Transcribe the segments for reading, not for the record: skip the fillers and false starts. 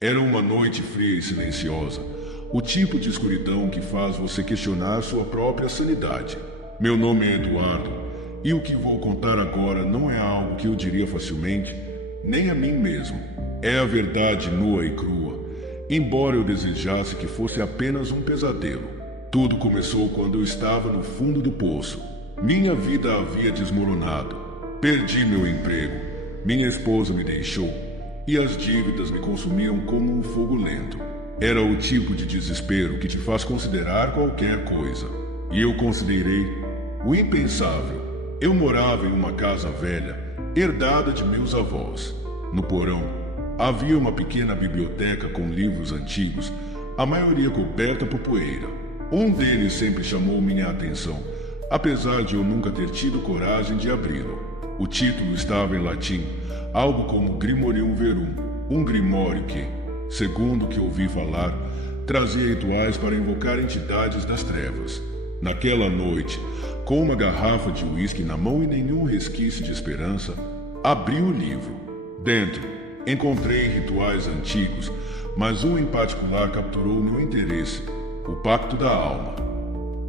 Era uma noite fria e silenciosa, o tipo de escuridão que faz você questionar sua própria sanidade. Meu nome é Eduardo, e o que vou contar agora não é algo que eu diria facilmente, nem a mim mesmo. É a verdade nua e crua, embora eu desejasse que fosse apenas um pesadelo. Tudo começou quando eu estava no fundo do poço. Minha vida havia desmoronado. Perdi meu emprego, minha esposa me deixou, e as dívidas me consumiam como um fogo lento. Era o tipo de desespero que te faz considerar qualquer coisa. E eu considerei o impensável. Eu morava em uma casa velha, herdada de meus avós. No porão, havia uma pequena biblioteca com livros antigos, a maioria coberta por poeira. Um deles sempre chamou minha atenção, apesar de eu nunca ter tido coragem de abri-lo. O título estava em latim, algo como Grimorium Verum, um grimório que, segundo o que ouvi falar, trazia rituais para invocar entidades das trevas. Naquela noite, com uma garrafa de uísque na mão e nenhum resquício de esperança, abri o livro. Dentro, encontrei rituais antigos, mas um em particular capturou meu interesse: o Pacto da Alma.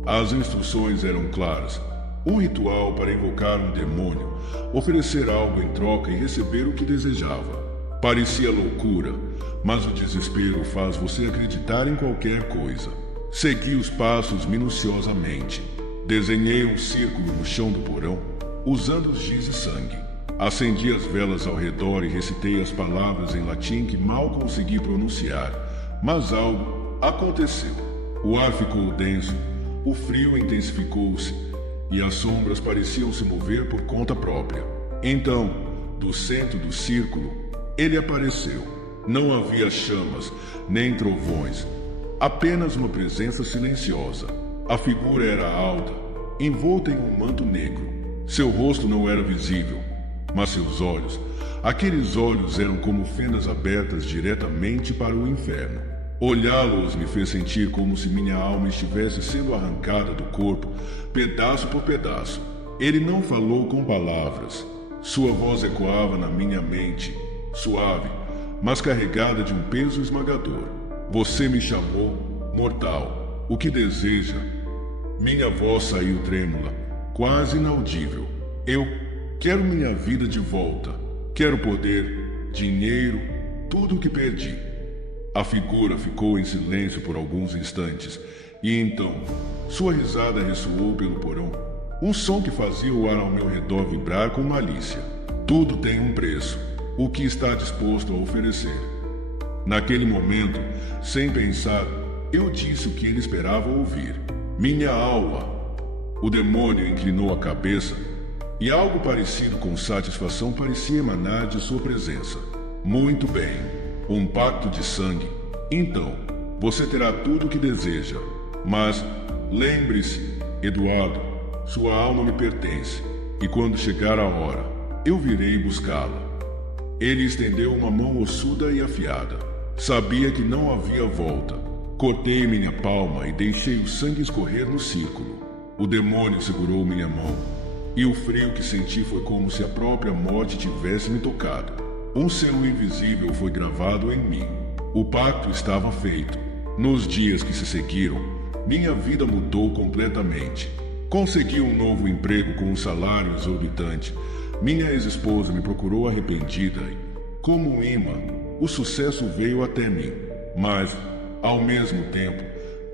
As instruções eram claras. Um ritual para invocar um demônio, oferecer algo em troca e receber o que desejava. Parecia loucura, mas o desespero faz você acreditar em qualquer coisa. Segui os passos minuciosamente. Desenhei um círculo no chão do porão, usando giz e sangue. Acendi as velas ao redor e recitei as palavras em latim que mal consegui pronunciar, mas algo aconteceu. O ar ficou denso, o frio intensificou-se, e as sombras pareciam se mover por conta própria. Então, do centro do círculo, ele apareceu. Não havia chamas, nem trovões, apenas uma presença silenciosa. A figura era alta, envolta em um manto negro. Seu rosto não era visível, mas seus olhos, aqueles olhos eram como fendas abertas diretamente para o inferno. Olhá-los me fez sentir como se minha alma estivesse sendo arrancada do corpo, pedaço por pedaço. Ele não falou com palavras. Sua voz ecoava na minha mente, suave, mas carregada de um peso esmagador. Você me chamou mortal. O que deseja? Minha voz saiu trêmula, quase inaudível. Eu quero minha vida de volta. Quero poder, dinheiro, tudo o que perdi. A figura ficou em silêncio por alguns instantes, e então sua risada ressoou pelo porão, um som que fazia o ar ao meu redor vibrar com malícia. Tudo tem um preço, o que está disposto a oferecer. Naquele momento, sem pensar, eu disse o que ele esperava ouvir. Minha alma. O demônio inclinou a cabeça, e algo parecido com satisfação parecia emanar de sua presença. Muito bem. Um pacto de sangue. Então, você terá tudo o que deseja. Mas, lembre-se, Eduardo, sua alma me pertence. E quando chegar a hora, eu virei buscá-la. Ele estendeu uma mão ossuda e afiada. Sabia que não havia volta. Cortei minha palma e deixei o sangue escorrer no círculo. O demônio segurou minha mão. E o frio que senti foi como se a própria morte tivesse me tocado. Um selo invisível foi gravado em mim. O pacto estava feito. Nos dias que se seguiram, minha vida mudou completamente. Consegui um novo emprego com um salário exorbitante. Minha ex-esposa me procurou arrependida e, como um imã, o sucesso veio até mim. Mas, ao mesmo tempo,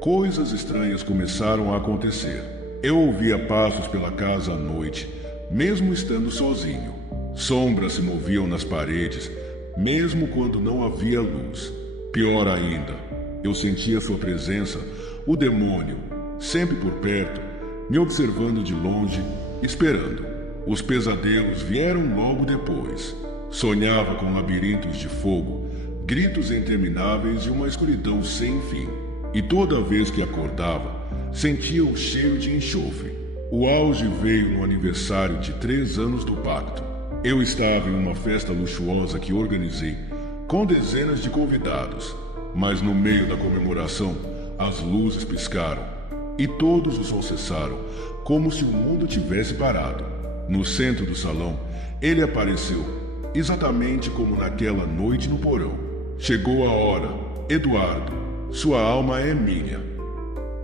coisas estranhas começaram a acontecer. Eu ouvia passos pela casa à noite, mesmo estando sozinho. Sombras se moviam nas paredes, mesmo quando não havia luz. Pior ainda, eu sentia sua presença, o demônio, sempre por perto, me observando de longe, esperando. Os pesadelos vieram logo depois. Sonhava com labirintos de fogo, gritos intermináveis e uma escuridão sem fim. E toda vez que acordava, sentia o cheiro de enxofre. O auge veio no aniversário de 3 anos do pacto. Eu estava em uma festa luxuosa que organizei, com dezenas de convidados, mas no meio da comemoração, as luzes piscaram e todos os sons cessaram, como se o mundo tivesse parado. No centro do salão, ele apareceu, exatamente como naquela noite no porão. Chegou a hora. Eduardo, sua alma é minha.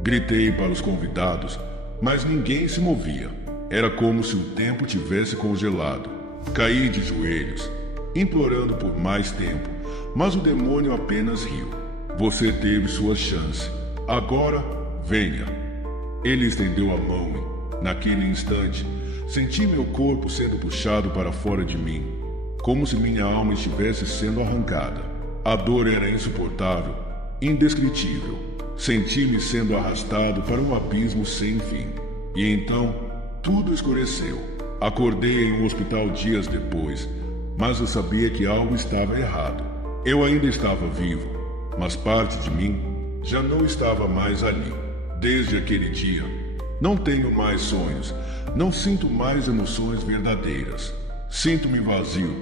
Gritei para os convidados, mas ninguém se movia. Era como se o tempo tivesse congelado. Caí de joelhos, implorando por mais tempo, mas o demônio apenas riu. Você teve sua chance. Agora, venha. Ele estendeu a mão e, naquele instante, senti meu corpo sendo puxado para fora de mim, como se minha alma estivesse sendo arrancada. A dor era insuportável, indescritível. Senti-me sendo arrastado para um abismo sem fim. E então, tudo escureceu. Acordei em um hospital dias depois, mas eu sabia que algo estava errado. Eu ainda estava vivo, mas parte de mim já não estava mais ali. Desde aquele dia, não tenho mais sonhos, não sinto mais emoções verdadeiras. Sinto-me vazio,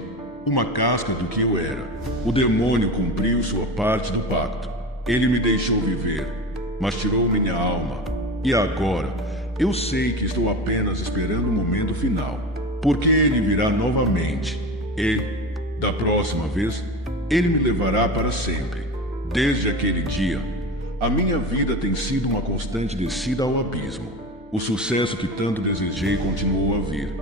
uma casca do que eu era. O demônio cumpriu sua parte do pacto. Ele me deixou viver, mas tirou minha alma. E agora, eu sei que estou apenas esperando o momento final, porque ele virá novamente. E, da próxima vez, ele me levará para sempre. Desde aquele dia, a minha vida tem sido uma constante descida ao abismo. O sucesso que tanto desejei continuou a vir.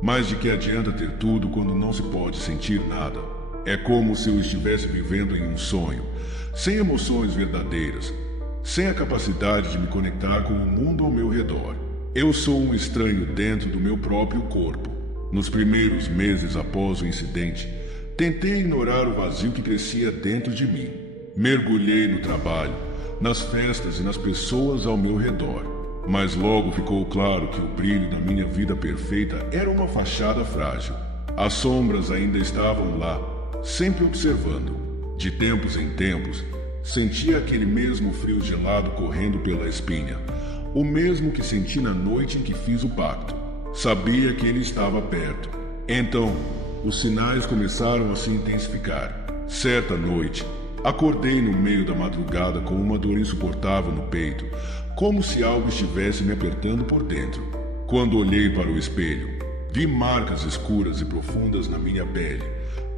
Mas de que adianta ter tudo quando não se pode sentir nada? É como se eu estivesse vivendo em um sonho, sem emoções verdadeiras, sem a capacidade de me conectar com o mundo ao meu redor. Eu sou um estranho dentro do meu próprio corpo. Nos primeiros meses após o incidente, tentei ignorar o vazio que crescia dentro de mim. Mergulhei no trabalho, nas festas e nas pessoas ao meu redor. Mas logo ficou claro que o brilho da minha vida perfeita era uma fachada frágil. As sombras ainda estavam lá, sempre observando. De tempos em tempos, sentia aquele mesmo frio gelado correndo pela espinha, o mesmo que senti na noite em que fiz o pacto. Sabia que ele estava perto. Então, os sinais começaram a se intensificar. Certa noite, acordei no meio da madrugada com uma dor insuportável no peito, como se algo estivesse me apertando por dentro. Quando olhei para o espelho, vi marcas escuras e profundas na minha pele,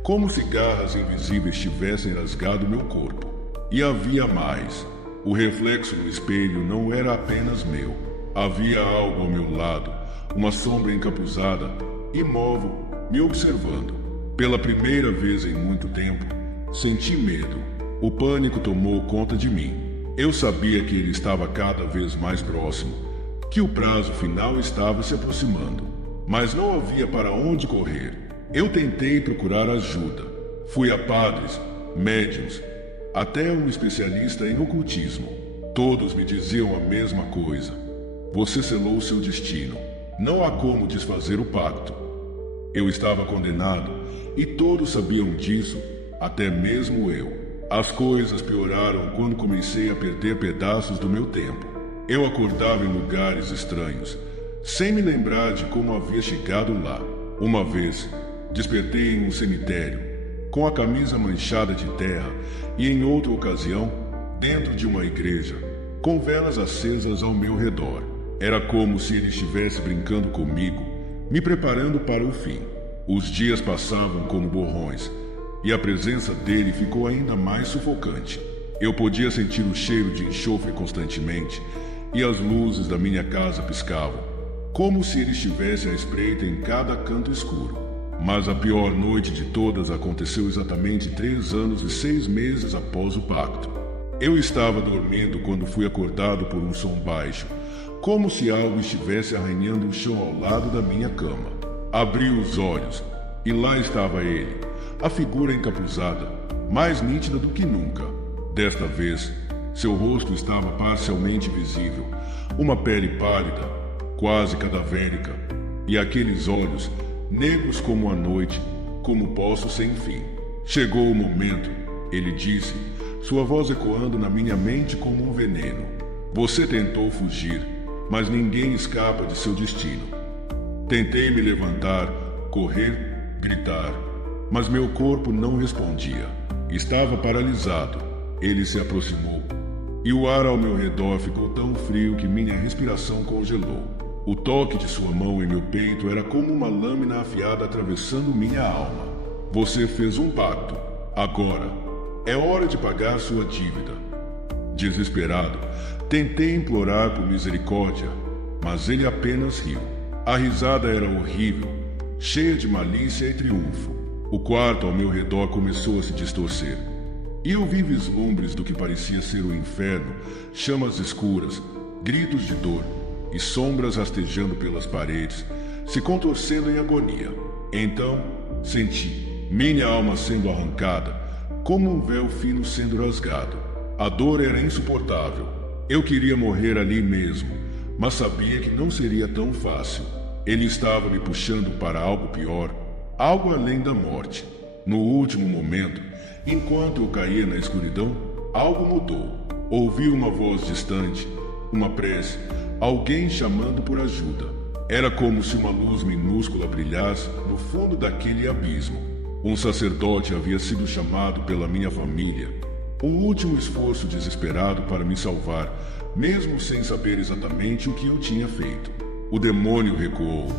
como se garras invisíveis tivessem rasgado meu corpo. E havia mais. O reflexo no espelho não era apenas meu. Havia algo ao meu lado, uma sombra encapuzada, imóvel, me observando. Pela primeira vez em muito tempo, senti medo. O pânico tomou conta de mim. Eu sabia que ele estava cada vez mais próximo, que o prazo final estava se aproximando, mas não havia para onde correr. Eu tentei procurar ajuda. Fui a padres, médiuns, até um especialista em ocultismo. Todos me diziam a mesma coisa. Você selou seu destino. Não há como desfazer o pacto. Eu estava condenado e todos sabiam disso, até mesmo eu. As coisas pioraram quando comecei a perder pedaços do meu tempo. Eu acordava em lugares estranhos, sem me lembrar de como havia chegado lá. Uma vez, despertei em um cemitério, com a camisa manchada de terra, e em outra ocasião, dentro de uma igreja, com velas acesas ao meu redor. Era como se ele estivesse brincando comigo, me preparando para o fim. Os dias passavam como borrões, e a presença dele ficou ainda mais sufocante. Eu podia sentir o cheiro de enxofre constantemente, e as luzes da minha casa piscavam, como se ele estivesse à espreita em cada canto escuro. Mas a pior noite de todas aconteceu exatamente 3 anos e 6 meses após o pacto. Eu estava dormindo quando fui acordado por um som baixo, como se algo estivesse arranhando o chão ao lado da minha cama. Abri os olhos, e lá estava ele, a figura encapuzada, mais nítida do que nunca. Desta vez, seu rosto estava parcialmente visível, uma pele pálida, quase cadavérica, e aqueles olhos, negros como a noite, como poços sem fim. Chegou o momento, ele disse, sua voz ecoando na minha mente como um veneno. Você tentou fugir, mas ninguém escapa de seu destino. Tentei me levantar, correr, gritar, mas meu corpo não respondia. Estava paralisado. Ele se aproximou, e o ar ao meu redor ficou tão frio que minha respiração congelou. O toque de sua mão em meu peito era como uma lâmina afiada atravessando minha alma. Você fez um pacto. Agora, É hora de pagar sua dívida. Desesperado, tentei implorar por misericórdia, mas ele apenas riu. A risada era horrível, cheia de malícia e triunfo. O quarto ao meu redor começou a se distorcer, e eu vi vislumbres do que parecia ser o inferno, chamas escuras, gritos de dor e sombras rastejando pelas paredes, se contorcendo em agonia. Então, senti minha alma sendo arrancada, como um véu fino sendo rasgado. A dor era insuportável. Eu queria morrer ali mesmo, mas sabia que não seria tão fácil. Ele estava me puxando para algo pior, algo além da morte. No último momento, enquanto eu caía na escuridão, algo mudou. Ouvi uma voz distante, uma prece, alguém chamando por ajuda. Era como se uma luz minúscula brilhasse no fundo daquele abismo. Um sacerdote havia sido chamado pela minha família. Um último esforço desesperado para me salvar, mesmo sem saber exatamente o que eu tinha feito. O demônio recuou,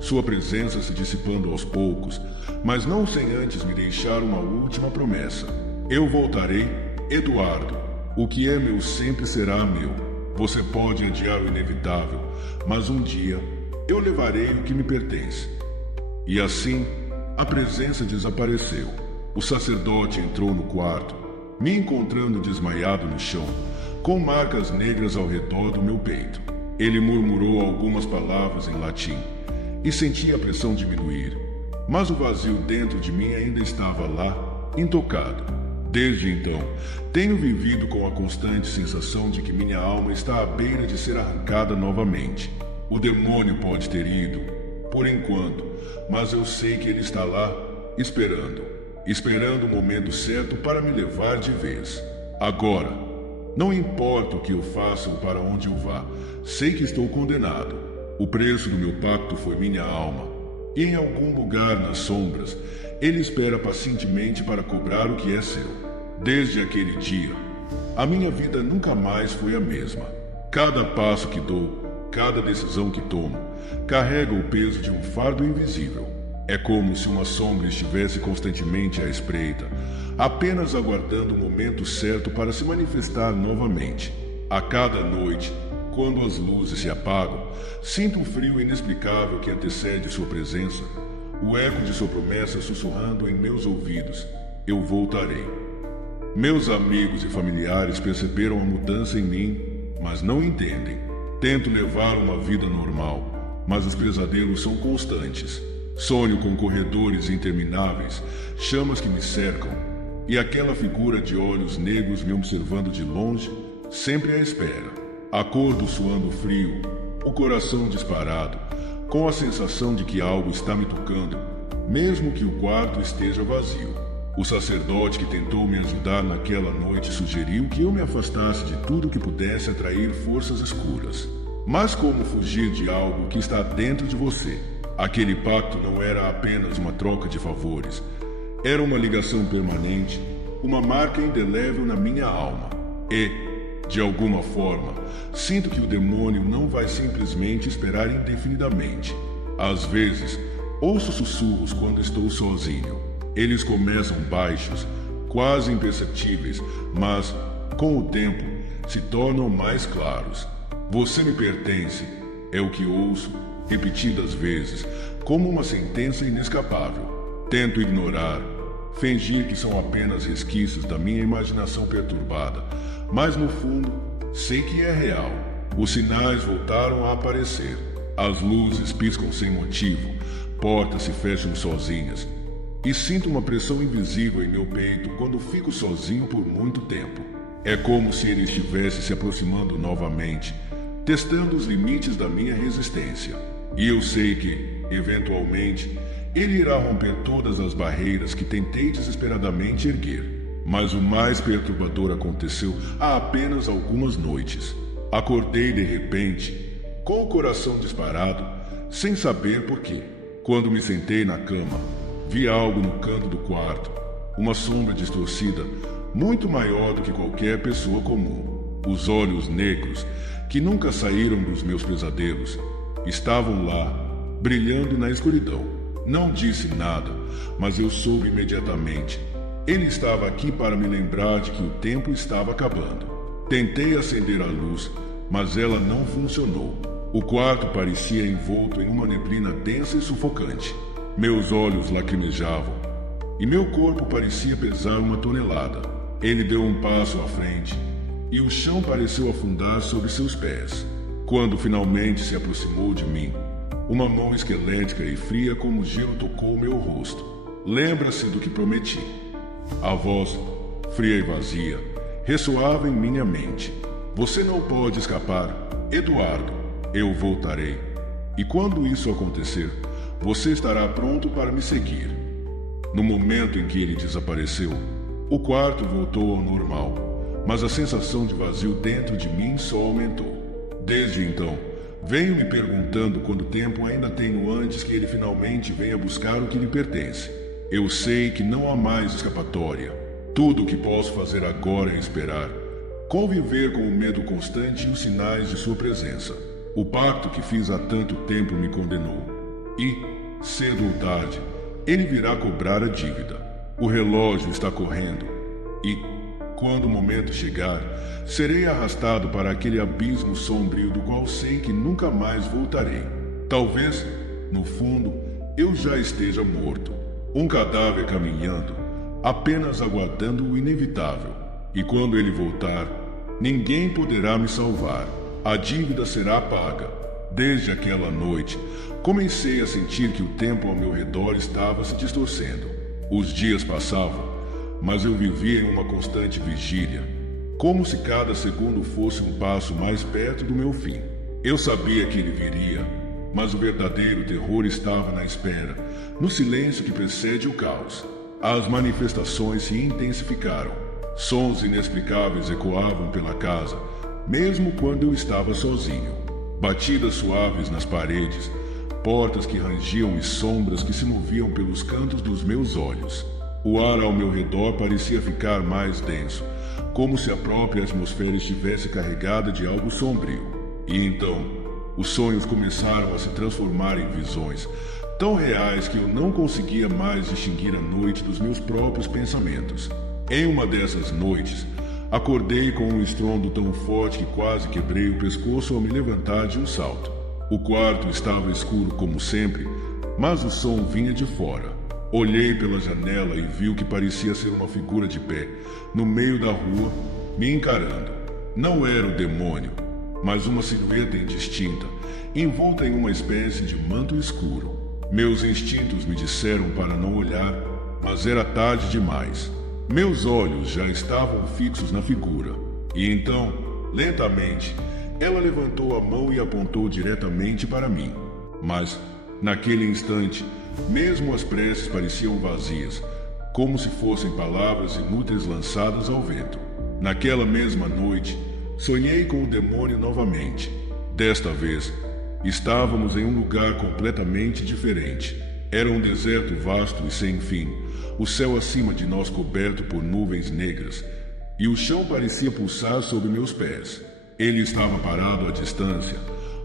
sua presença se dissipando aos poucos, mas não sem antes me deixar uma última promessa. Eu voltarei, Eduardo. O que é meu sempre será meu. Você pode adiar o inevitável, mas um dia eu levarei o que me pertence. E assim, a presença desapareceu. O sacerdote entrou no quarto, me encontrando desmaiado no chão, com marcas negras ao redor do meu peito. Ele murmurou algumas palavras em latim, e senti a pressão diminuir, mas o vazio dentro de mim ainda estava lá, intocado. Desde então, tenho vivido com a constante sensação de que minha alma está à beira de ser arrancada novamente. O demônio pode ter ido, por enquanto, mas eu sei que ele está lá, esperando o momento certo para me levar de vez. Agora, não importa o que eu faça ou para onde eu vá, sei que estou condenado. O preço do meu pacto foi minha alma, e em algum lugar nas sombras, ele espera pacientemente para cobrar o que é seu. Desde aquele dia, a minha vida nunca mais foi a mesma. Cada passo que dou, cada decisão que tomo, carrega o peso de um fardo invisível. É como se uma sombra estivesse constantemente à espreita, apenas aguardando o momento certo para se manifestar novamente. A cada noite, quando as luzes se apagam, sinto o frio inexplicável que antecede sua presença, o eco de sua promessa sussurrando em meus ouvidos: eu voltarei. Meus amigos e familiares perceberam a mudança em mim, mas não entendem. Tento levar uma vida normal, mas os pesadelos são constantes. Sonho com corredores intermináveis, chamas que me cercam, e aquela figura de olhos negros me observando de longe, sempre à espera. Acordo suando frio, o coração disparado, com a sensação de que algo está me tocando, mesmo que o quarto esteja vazio. O sacerdote que tentou me ajudar naquela noite sugeriu que eu me afastasse de tudo que pudesse atrair forças escuras. Mas como fugir de algo que está dentro de você? Aquele pacto não era apenas uma troca de favores. Era uma ligação permanente, uma marca indelével na minha alma. E, de alguma forma, sinto que o demônio não vai simplesmente esperar indefinidamente. Às vezes, ouço sussurros quando estou sozinho. Eles começam baixos, quase imperceptíveis, mas, com o tempo, se tornam mais claros. Você me pertence, é o que ouço, repetidas vezes, como uma sentença inescapável. Tento ignorar, fingir que são apenas resquícios da minha imaginação perturbada, mas no fundo, sei que é real. Os sinais voltaram a aparecer. As luzes piscam sem motivo, portas se fecham sozinhas. E sinto uma pressão invisível em meu peito quando fico sozinho por muito tempo. É como se ele estivesse se aproximando novamente, testando os limites da minha resistência. E eu sei que, eventualmente, ele irá romper todas as barreiras que tentei desesperadamente erguer. Mas o mais perturbador aconteceu há apenas algumas noites. Acordei de repente, com o coração disparado, sem saber por quê. Quando me sentei na cama, vi algo no canto do quarto, uma sombra distorcida, muito maior do que qualquer pessoa comum. Os olhos negros, que nunca saíram dos meus pesadelos, estavam lá, brilhando na escuridão. Não disse nada, mas eu soube imediatamente. Ele estava aqui para me lembrar de que o tempo estava acabando. Tentei acender a luz, mas ela não funcionou. O quarto parecia envolto em uma neblina densa e sufocante. Meus olhos lacrimejavam e meu corpo parecia pesar 1 tonelada. Ele deu um passo à frente e o chão pareceu afundar sobre seus pés. Quando finalmente se aproximou de mim, uma mão esquelética e fria como gelo tocou meu rosto. Lembra-se do que prometi. A voz, fria e vazia, ressoava em minha mente. Você não pode escapar, Eduardo. Eu voltarei. E quando isso acontecer, você estará pronto para me seguir. No momento em que ele desapareceu, o quarto voltou ao normal, mas a sensação de vazio dentro de mim só aumentou. Desde então, venho me perguntando quanto tempo ainda tenho antes que ele finalmente venha buscar o que lhe pertence. Eu sei que não há mais escapatória. Tudo o que posso fazer agora é esperar, conviver com o medo constante e os sinais de sua presença. O pacto que fiz há tanto tempo me condenou. E, cedo ou tarde, ele virá cobrar a dívida. O relógio está correndo. E, quando o momento chegar, serei arrastado para aquele abismo sombrio do qual sei que nunca mais voltarei. Talvez, no fundo, eu já esteja morto. Um cadáver caminhando, apenas aguardando o inevitável. E quando ele voltar, ninguém poderá me salvar. A dívida será paga. Desde aquela noite, comecei a sentir que o tempo ao meu redor estava se distorcendo. Os dias passavam, mas eu vivia em uma constante vigília, como se cada segundo fosse um passo mais perto do meu fim. Eu sabia que ele viria, mas o verdadeiro terror estava na espera, no silêncio que precede o caos. As manifestações se intensificaram. Sons inexplicáveis ecoavam pela casa, mesmo quando eu estava sozinho. Batidas suaves nas paredes, portas que rangiam e sombras que se moviam pelos cantos dos meus olhos. O ar ao meu redor parecia ficar mais denso, como se a própria atmosfera estivesse carregada de algo sombrio. E então, os sonhos começaram a se transformar em visões, tão reais que eu não conseguia mais distinguir a noite dos meus próprios pensamentos. Em uma dessas noites, acordei com um estrondo tão forte que quase quebrei o pescoço ao me levantar de um salto. O quarto estava escuro como sempre, mas o som vinha de fora. Olhei pela janela e vi o que parecia ser uma figura de pé, no meio da rua, me encarando. Não era o demônio, mas uma silhueta indistinta, envolta em uma espécie de manto escuro. Meus instintos me disseram para não olhar, mas era tarde demais. Meus olhos já estavam fixos na figura. E então, lentamente, ela levantou a mão e apontou diretamente para mim. Mas, naquele instante, mesmo as preces pareciam vazias, como se fossem palavras inúteis lançadas ao vento. Naquela mesma noite, sonhei com o demônio novamente. Desta vez, estávamos em um lugar completamente diferente. Era um deserto vasto e sem fim, o céu acima de nós coberto por nuvens negras, e o chão parecia pulsar sob meus pés. Ele estava parado à distância,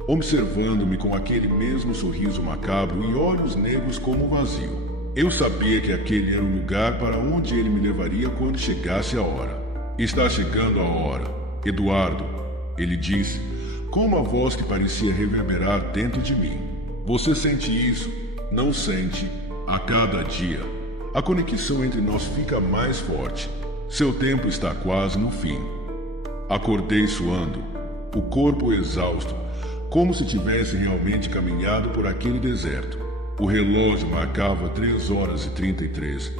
observando-me com aquele mesmo sorriso macabro e olhos negros como vazio. Eu sabia que aquele era o lugar para onde ele me levaria quando chegasse a hora. Está chegando a hora, Eduardo, ele disse, com uma voz que parecia reverberar dentro de mim. Você sente isso? Não sente? A cada dia, a conexão entre nós fica mais forte. Seu tempo está quase no fim. Acordei suando, o corpo exausto, como se tivesse realmente caminhado por aquele deserto. O relógio marcava 3h33,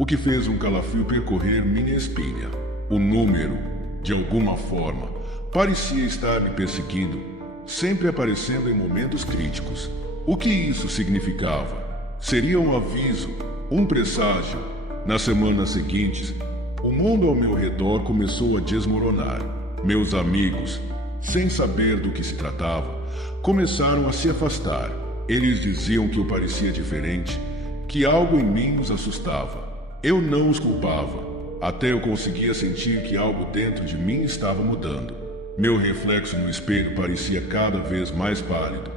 o que fez um calafrio percorrer minha espinha. O número, de alguma forma, parecia estar me perseguindo, sempre aparecendo em momentos críticos. O que isso significava? Seria um aviso, um presságio. Nas semanas seguintes, o mundo ao meu redor começou a desmoronar. Meus amigos, sem saber do que se tratava, começaram a se afastar. Eles diziam que eu parecia diferente, que algo em mim os assustava. Eu não os culpava, até eu conseguia sentir que algo dentro de mim estava mudando. Meu reflexo no espelho parecia cada vez mais pálido.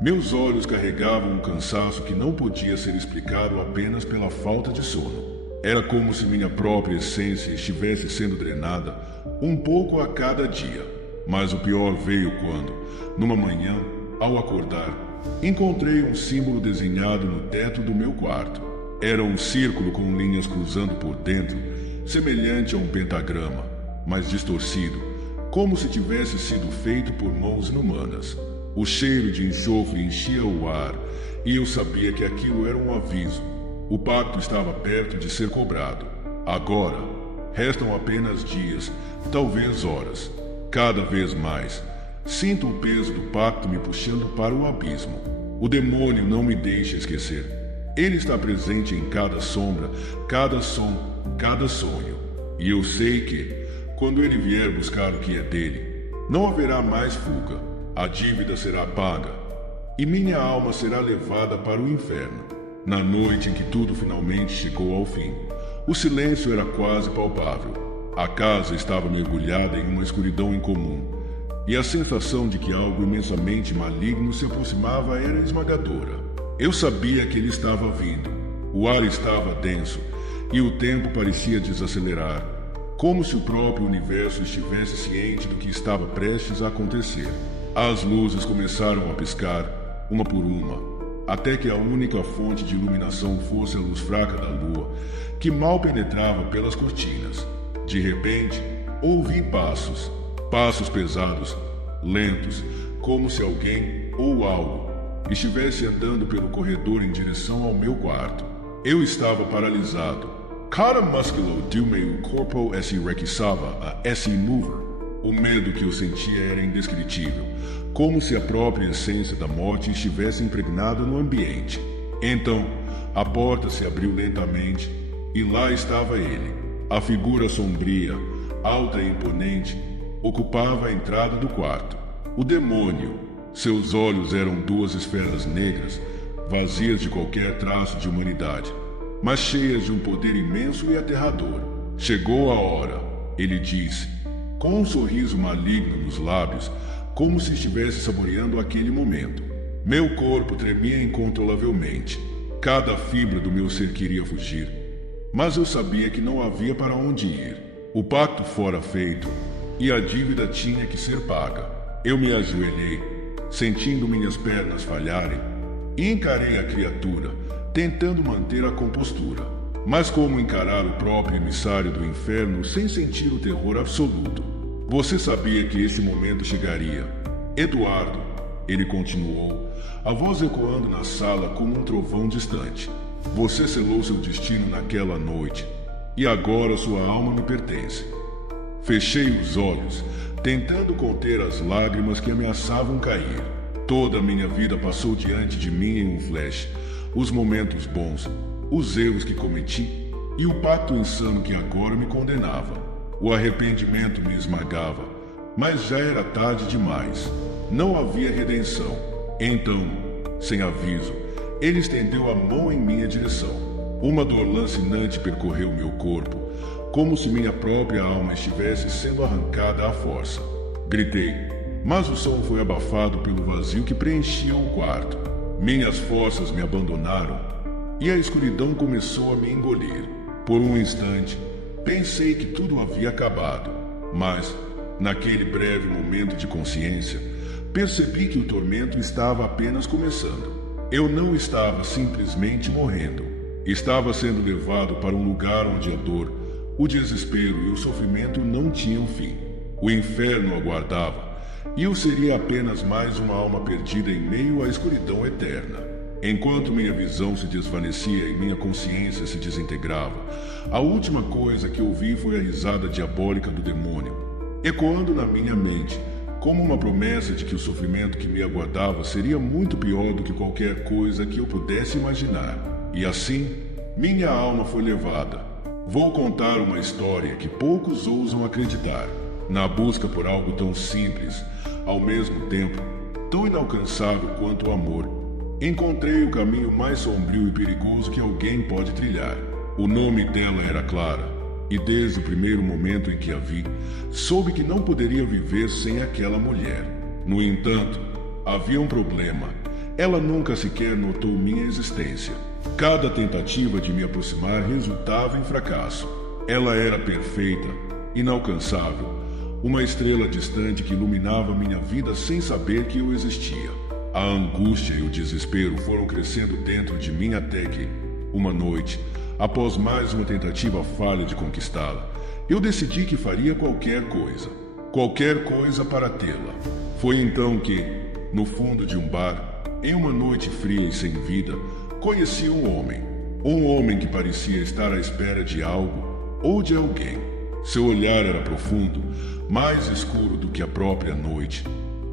Meus olhos carregavam um cansaço que não podia ser explicado apenas pela falta de sono. Era como se minha própria essência estivesse sendo drenada um pouco a cada dia. Mas o pior veio quando, numa manhã, ao acordar, encontrei um símbolo desenhado no teto do meu quarto. Era um círculo com linhas cruzando por dentro, semelhante a um pentagrama, mas distorcido, como se tivesse sido feito por mãos inumanas. O cheiro de enxofre enchia o ar, e eu sabia que aquilo era um aviso. O pacto estava perto de ser cobrado. Agora, restam apenas dias, talvez horas. Cada vez mais, sinto o peso do pacto me puxando para o abismo. O demônio não me deixa esquecer. Ele está presente em cada sombra, cada som, cada sonho. E eu sei que, quando ele vier buscar o que é dele, não haverá mais fuga. A dívida será paga, e minha alma será levada para o inferno. Na noite em que tudo finalmente chegou ao fim, o silêncio era quase palpável. A casa estava mergulhada em uma escuridão incomum, e a sensação de que algo imensamente maligno se aproximava era esmagadora. Eu sabia que ele estava vindo. O ar estava denso, e o tempo parecia desacelerar, como se o próprio universo estivesse ciente do que estava prestes a acontecer. As luzes começaram a piscar, uma por uma, até que a única fonte de iluminação fosse a luz fraca da lua, que mal penetrava pelas cortinas. De repente, ouvi passos pesados, lentos, como se alguém ou algo estivesse andando pelo corredor em direção ao meu quarto. Eu estava paralisado. Cada músculo do meu corpo se requisava a esse mover. O medo que eu sentia era indescritível, como se a própria essência da morte estivesse impregnada no ambiente. Então, a porta se abriu lentamente, e lá estava ele. A figura sombria, alta e imponente, ocupava a entrada do quarto. O demônio. Seus olhos eram duas esferas negras, vazias de qualquer traço de humanidade, mas cheias de um poder imenso e aterrador. Chegou a hora, ele disse, com um sorriso maligno nos lábios, como se estivesse saboreando aquele momento. Meu corpo tremia incontrolavelmente. Cada fibra do meu ser queria fugir, mas eu sabia que não havia para onde ir. O pacto fora feito, e a dívida tinha que ser paga. Eu me ajoelhei, sentindo minhas pernas falharem, e encarei a criatura, tentando manter a compostura. Mas como encarar o próprio emissário do inferno sem sentir o terror absoluto? Você sabia que este momento chegaria. Eduardo, ele continuou, a voz ecoando na sala como um trovão distante. Você selou seu destino naquela noite, e agora sua alma me pertence. Fechei os olhos, tentando conter as lágrimas que ameaçavam cair. Toda a minha vida passou diante de mim em um flash. Os momentos bons, os erros que cometi e o pacto insano que agora me condenava. O arrependimento me esmagava, mas já era tarde demais. Não havia redenção. Então, sem aviso, ele estendeu a mão em minha direção. Uma dor lancinante percorreu meu corpo, como se minha própria alma estivesse sendo arrancada à força. Gritei, mas o som foi abafado pelo vazio que preenchia o quarto. Minhas forças me abandonaram e a escuridão começou a me engolir. Por um instante, pensei que tudo havia acabado, mas, naquele breve momento de consciência, percebi que o tormento estava apenas começando. Eu não estava simplesmente morrendo. Estava sendo levado para um lugar onde a dor, o desespero e o sofrimento não tinham fim. O inferno aguardava, e eu seria apenas mais uma alma perdida em meio à escuridão eterna. Enquanto minha visão se desvanecia e minha consciência se desintegrava, a última coisa que ouvi foi a risada diabólica do demônio, ecoando na minha mente, como uma promessa de que o sofrimento que me aguardava seria muito pior do que qualquer coisa que eu pudesse imaginar. E assim, minha alma foi levada. Vou contar uma história que poucos ousam acreditar. Na busca por algo tão simples, ao mesmo tempo, tão inalcançável quanto o amor, encontrei o caminho mais sombrio e perigoso que alguém pode trilhar. O nome dela era Clara, e desde o primeiro momento em que a vi, soube que não poderia viver sem aquela mulher. No entanto, havia um problema. ela nunca sequer notou minha existência. Cada tentativa de me aproximar resultava em fracasso. Ela era perfeita, inalcançável, uma estrela distante que iluminava minha vida sem saber que eu existia. A angústia e o desespero foram crescendo dentro de mim até que, uma noite, após mais uma tentativa falha de conquistá-la, eu decidi que faria qualquer coisa para tê-la. Foi então que, no fundo de um bar, em uma noite fria e sem vida, conheci um homem que parecia estar à espera de algo ou de alguém. Seu olhar era profundo, mais escuro do que a própria noite,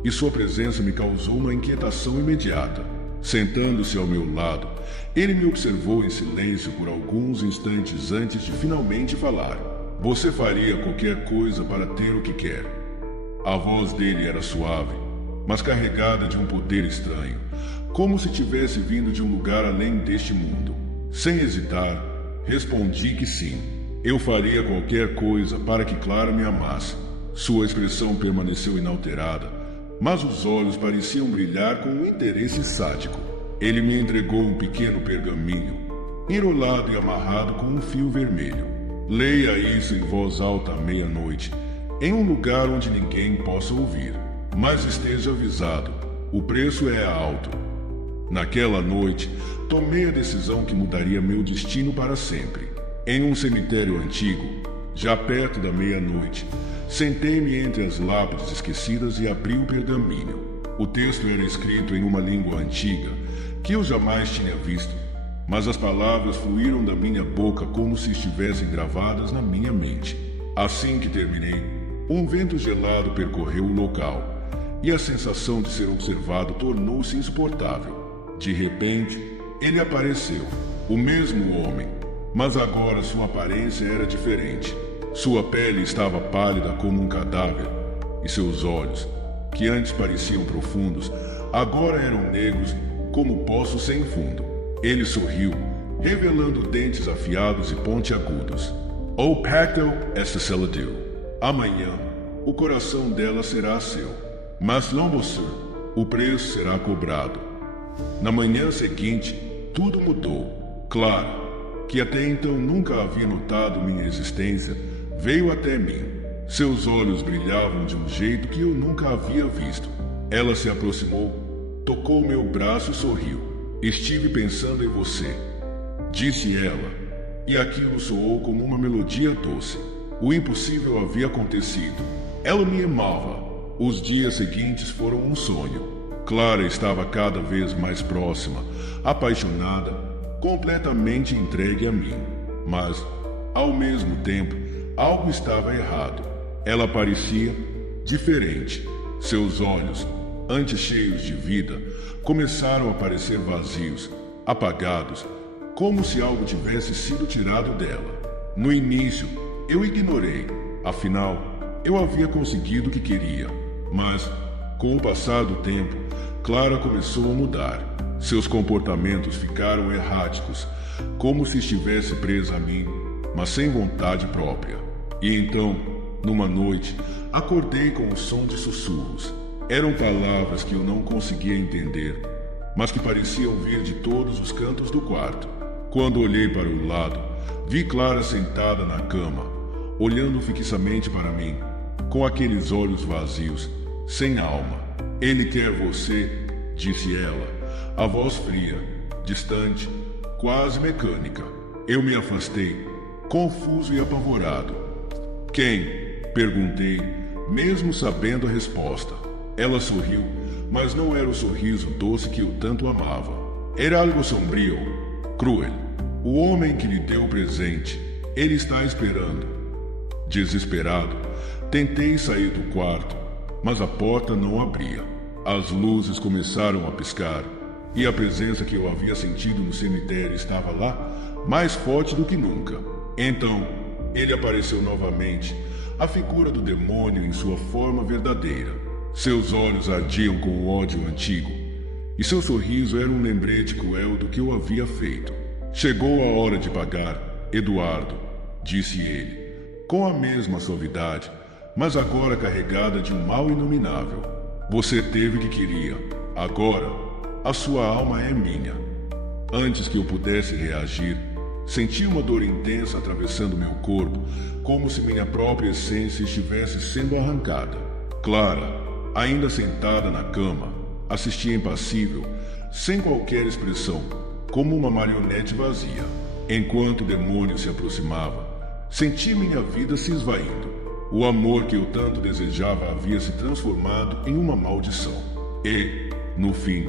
e sua presença me causou uma inquietação imediata. Sentando-se ao meu lado, ele me observou em silêncio por alguns instantes antes de finalmente falar. Você faria qualquer coisa para ter o que quer. A voz dele era suave, mas carregada de um poder estranho, como se tivesse vindo de um lugar além deste mundo. Sem hesitar, respondi que sim. Eu faria qualquer coisa para que Clara me amasse. Sua expressão permaneceu inalterada, mas os olhos pareciam brilhar com um interesse sádico. Ele me entregou um pequeno pergaminho, enrolado e amarrado com um fio vermelho. Leia isso em voz alta à meia-noite, em um lugar onde ninguém possa ouvir. Mas esteja avisado, o preço é alto. Naquela noite, tomei a decisão que mudaria meu destino para sempre. Em um cemitério antigo, já perto da meia-noite, sentei-me entre as lápides esquecidas e abri o pergaminho. O texto era escrito em uma língua antiga, que eu jamais tinha visto, mas as palavras fluíram da minha boca como se estivessem gravadas na minha mente. Assim que terminei, um vento gelado percorreu o local, e a sensação de ser observado tornou-se insuportável. De repente, ele apareceu, o mesmo homem, mas agora sua aparência era diferente. Sua pele estava pálida como um cadáver, e seus olhos, que antes pareciam profundos, agora eram negros como poços sem fundo. Ele sorriu, revelando dentes afiados e pontiagudos. O pacto est selado. Amanhã, o coração dela será seu, mas não você. O preço será cobrado. Na manhã seguinte, tudo mudou. Clara, que até então nunca havia notado minha existência, veio até mim. Seus olhos brilhavam de um jeito que eu nunca havia visto. Ela se aproximou, tocou meu braço e sorriu. Estive pensando em você, disse ela, e aquilo soou como uma melodia doce. O impossível havia acontecido. Ela me amava. Os dias seguintes foram um sonho. Clara estava cada vez mais próxima, apaixonada, completamente entregue a mim. Mas, ao mesmo tempo, algo estava errado. Ela parecia diferente. Seus olhos, antes cheios de vida, começaram a parecer vazios, apagados, como se algo tivesse sido tirado dela. No início, eu ignorei. Afinal, eu havia conseguido o que queria. Mas, com o passar do tempo, Clara começou a mudar. Seus comportamentos ficaram erráticos, como se estivesse presa a mim, mas sem vontade própria. E então, numa noite, acordei com o som de sussurros. Eram palavras que eu não conseguia entender, mas que pareciam vir de todos os cantos do quarto. Quando olhei para o lado, vi Clara sentada na cama, olhando fixamente para mim, com aqueles olhos vazios, sem alma. Ele quer você, disse ela, a voz fria, distante, quase mecânica. Eu me afastei, confuso e apavorado. Quem? Perguntei, mesmo sabendo a resposta. Ela sorriu, mas não era o sorriso doce que eu tanto amava. Era algo sombrio, cruel. O homem que lhe deu o presente, ele está esperando. Desesperado, tentei sair do quarto, mas a porta não abria. As luzes começaram a piscar, e a presença que eu havia sentido no cemitério estava lá, mais forte do que nunca. Então, ele apareceu novamente, a figura do demônio em sua forma verdadeira. Seus olhos ardiam com o ódio antigo, e seu sorriso era um lembrete cruel do que eu havia feito. Chegou a hora de pagar, Eduardo, disse ele, com a mesma suavidade, mas agora carregada de um mal inominável. Você teve o que queria. Agora, A sua alma é minha. Antes que eu pudesse reagir, senti uma dor intensa atravessando meu corpo, como se minha própria essência estivesse sendo arrancada. Clara, ainda sentada na cama, assistia impassível, sem qualquer expressão, como uma marionete vazia. Enquanto o demônio se aproximava, senti minha vida se esvaindo. O amor que eu tanto desejava havia se transformado em uma maldição. E, no fim,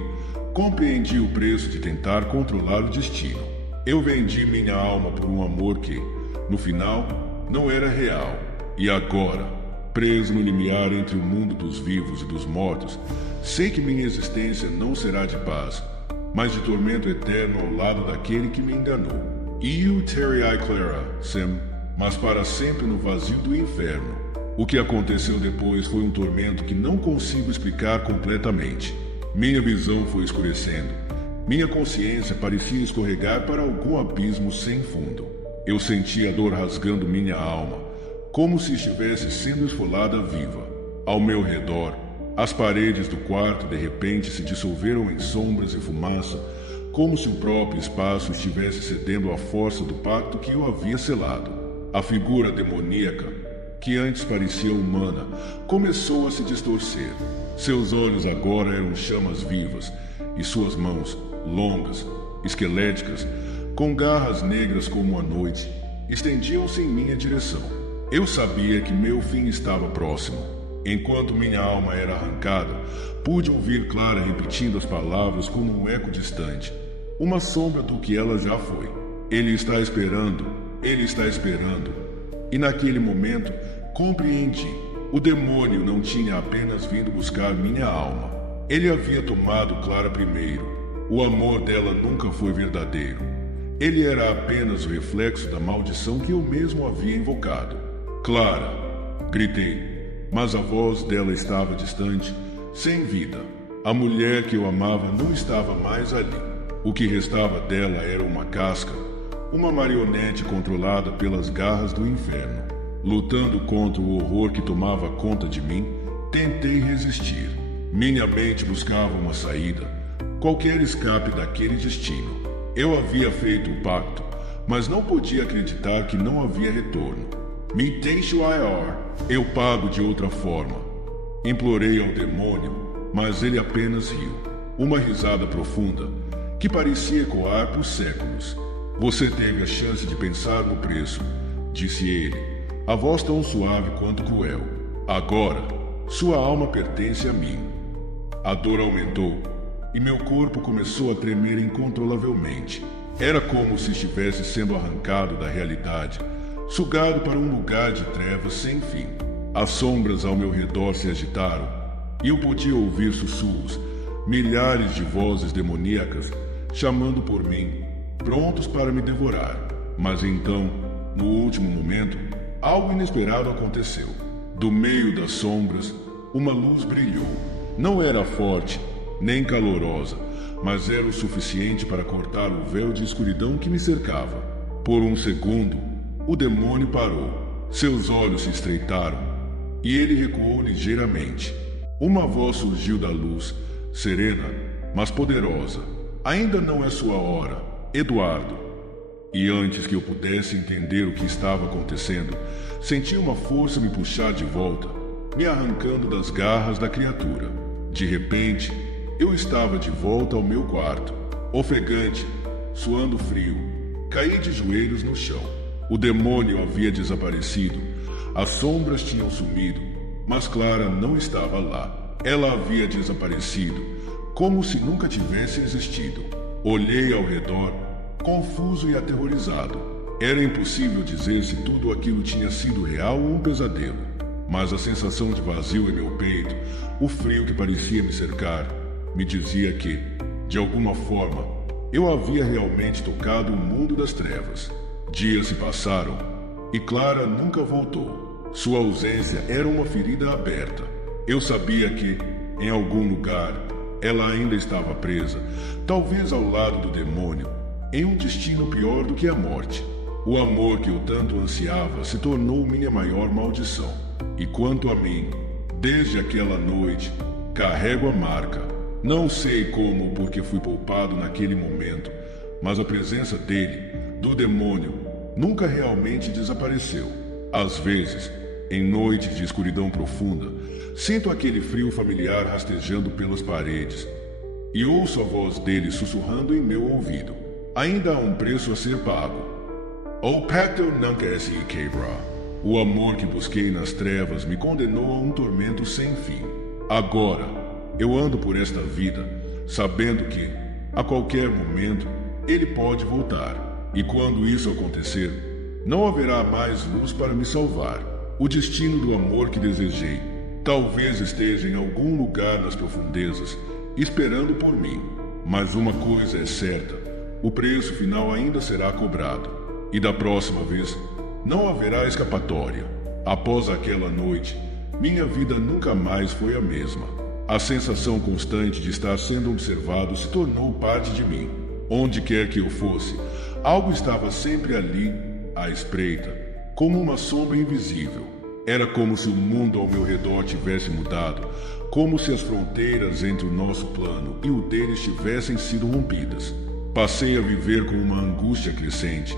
compreendi o preço de tentar controlar o destino. Eu vendi minha alma por um amor que, no final, não era real. E agora, preso no limiar entre o mundo dos vivos e dos mortos, sei que minha existência não será de paz, mas de tormento eterno ao lado daquele que me enganou. Eu terei Clara, Sam, mas para sempre no vazio do inferno. O que aconteceu depois foi um tormento que não consigo explicar completamente. Minha visão foi escurecendo. Minha consciência parecia escorregar para algum abismo sem fundo. Eu sentia a dor rasgando minha alma, como se estivesse sendo esfolada viva. Ao meu redor, as paredes do quarto de repente se dissolveram em sombras e fumaça, como se o próprio espaço estivesse cedendo à força do pacto que eu havia selado. A figura demoníaca, que antes parecia humana, começou a se distorcer. Seus olhos agora eram chamas vivas, e suas mãos, longas, esqueléticas, com garras negras como a noite, estendiam-se em minha direção. Eu sabia que meu fim estava próximo. Enquanto minha alma era arrancada, pude ouvir Clara repetindo as palavras como um eco distante, uma sombra do que ela já foi. Ele está esperando, ele está esperando. E naquele momento, compreendi. O demônio não tinha apenas vindo buscar minha alma. Ele havia tomado Clara primeiro. O amor dela nunca foi verdadeiro. Ele era apenas o reflexo da maldição que eu mesmo havia invocado. Clara! Gritei. Mas a voz dela estava distante, sem vida. A mulher que eu amava não estava mais ali. O que restava dela era uma casca, uma marionete controlada pelas garras do inferno. Lutando contra o horror que tomava conta de mim, tentei resistir. Minha mente buscava uma saída, qualquer escape daquele destino. Eu havia feito o pacto, mas não podia acreditar que não havia retorno. Me deixe ir, eu pago de outra forma. Implorei ao demônio, mas ele apenas riu. Uma risada profunda, que parecia ecoar por séculos. Você teve a chance de pensar no preço, disse ele, a voz tão suave quanto cruel. Agora, sua alma pertence a mim. A dor aumentou, e meu corpo começou a tremer incontrolavelmente. Era como se estivesse sendo arrancado da realidade, sugado para um lugar de trevas sem fim. As sombras ao meu redor se agitaram, e eu podia ouvir sussurros, milhares de vozes demoníacas chamando por mim, prontos para me devorar. Mas então, no último momento, algo inesperado aconteceu. Do meio das sombras, uma luz brilhou. Não era forte, nem calorosa, mas era o suficiente para cortar o véu de escuridão que me cercava. Por um segundo, o demônio parou. Seus olhos se estreitaram, e ele recuou ligeiramente. Uma voz surgiu da luz, serena, mas poderosa. Ainda não é sua hora, Eduardo. E antes que eu pudesse entender o que estava acontecendo, senti uma força me puxar de volta, me arrancando das garras da criatura. De repente, eu estava de volta ao meu quarto, ofegante, suando frio. Caí de joelhos no chão. O demônio havia desaparecido. As sombras tinham sumido, mas Clara não estava lá. Ela havia desaparecido, como se nunca tivesse existido. Olhei ao redor, confuso e aterrorizado. Era impossível dizer se tudo aquilo tinha sido real ou um pesadelo, mas a sensação de vazio em meu peito, o frio que parecia me cercar, me dizia que, de alguma forma, eu havia realmente tocado o mundo das trevas. Dias se passaram, e Clara nunca voltou. Sua ausência era uma ferida aberta. Eu sabia que, em algum lugar, ela ainda estava presa, talvez ao lado do demônio, em um destino pior do que a morte. O amor que eu tanto ansiava se tornou minha maior maldição. E quanto a mim, desde aquela noite, carrego a marca. Não sei como ou porque fui poupado naquele momento, mas a presença dele, do demônio, nunca realmente desapareceu. Às vezes, em noites de escuridão profunda, sinto aquele frio familiar rastejando pelas paredes e ouço a voz dele sussurrando em meu ouvido. Ainda há um preço a ser pago. O pacto nunca se quebra. O amor que busquei nas trevas me condenou a um tormento sem fim. Agora, eu ando por esta vida, sabendo que, a qualquer momento, ele pode voltar. E quando isso acontecer, não haverá mais luz para me salvar. O destino do amor que desejei talvez esteja em algum lugar nas profundezas, esperando por mim. Mas uma coisa é certa, o preço final ainda será cobrado. E da próxima vez, não haverá escapatória. Após aquela noite, minha vida nunca mais foi a mesma. A sensação constante de estar sendo observado se tornou parte de mim. Onde quer que eu fosse, algo estava sempre ali, à espreita, como uma sombra invisível. Era como se o mundo ao meu redor tivesse mudado, como se as fronteiras entre o nosso plano e o deles tivessem sido rompidas. Passei a viver com uma angústia crescente,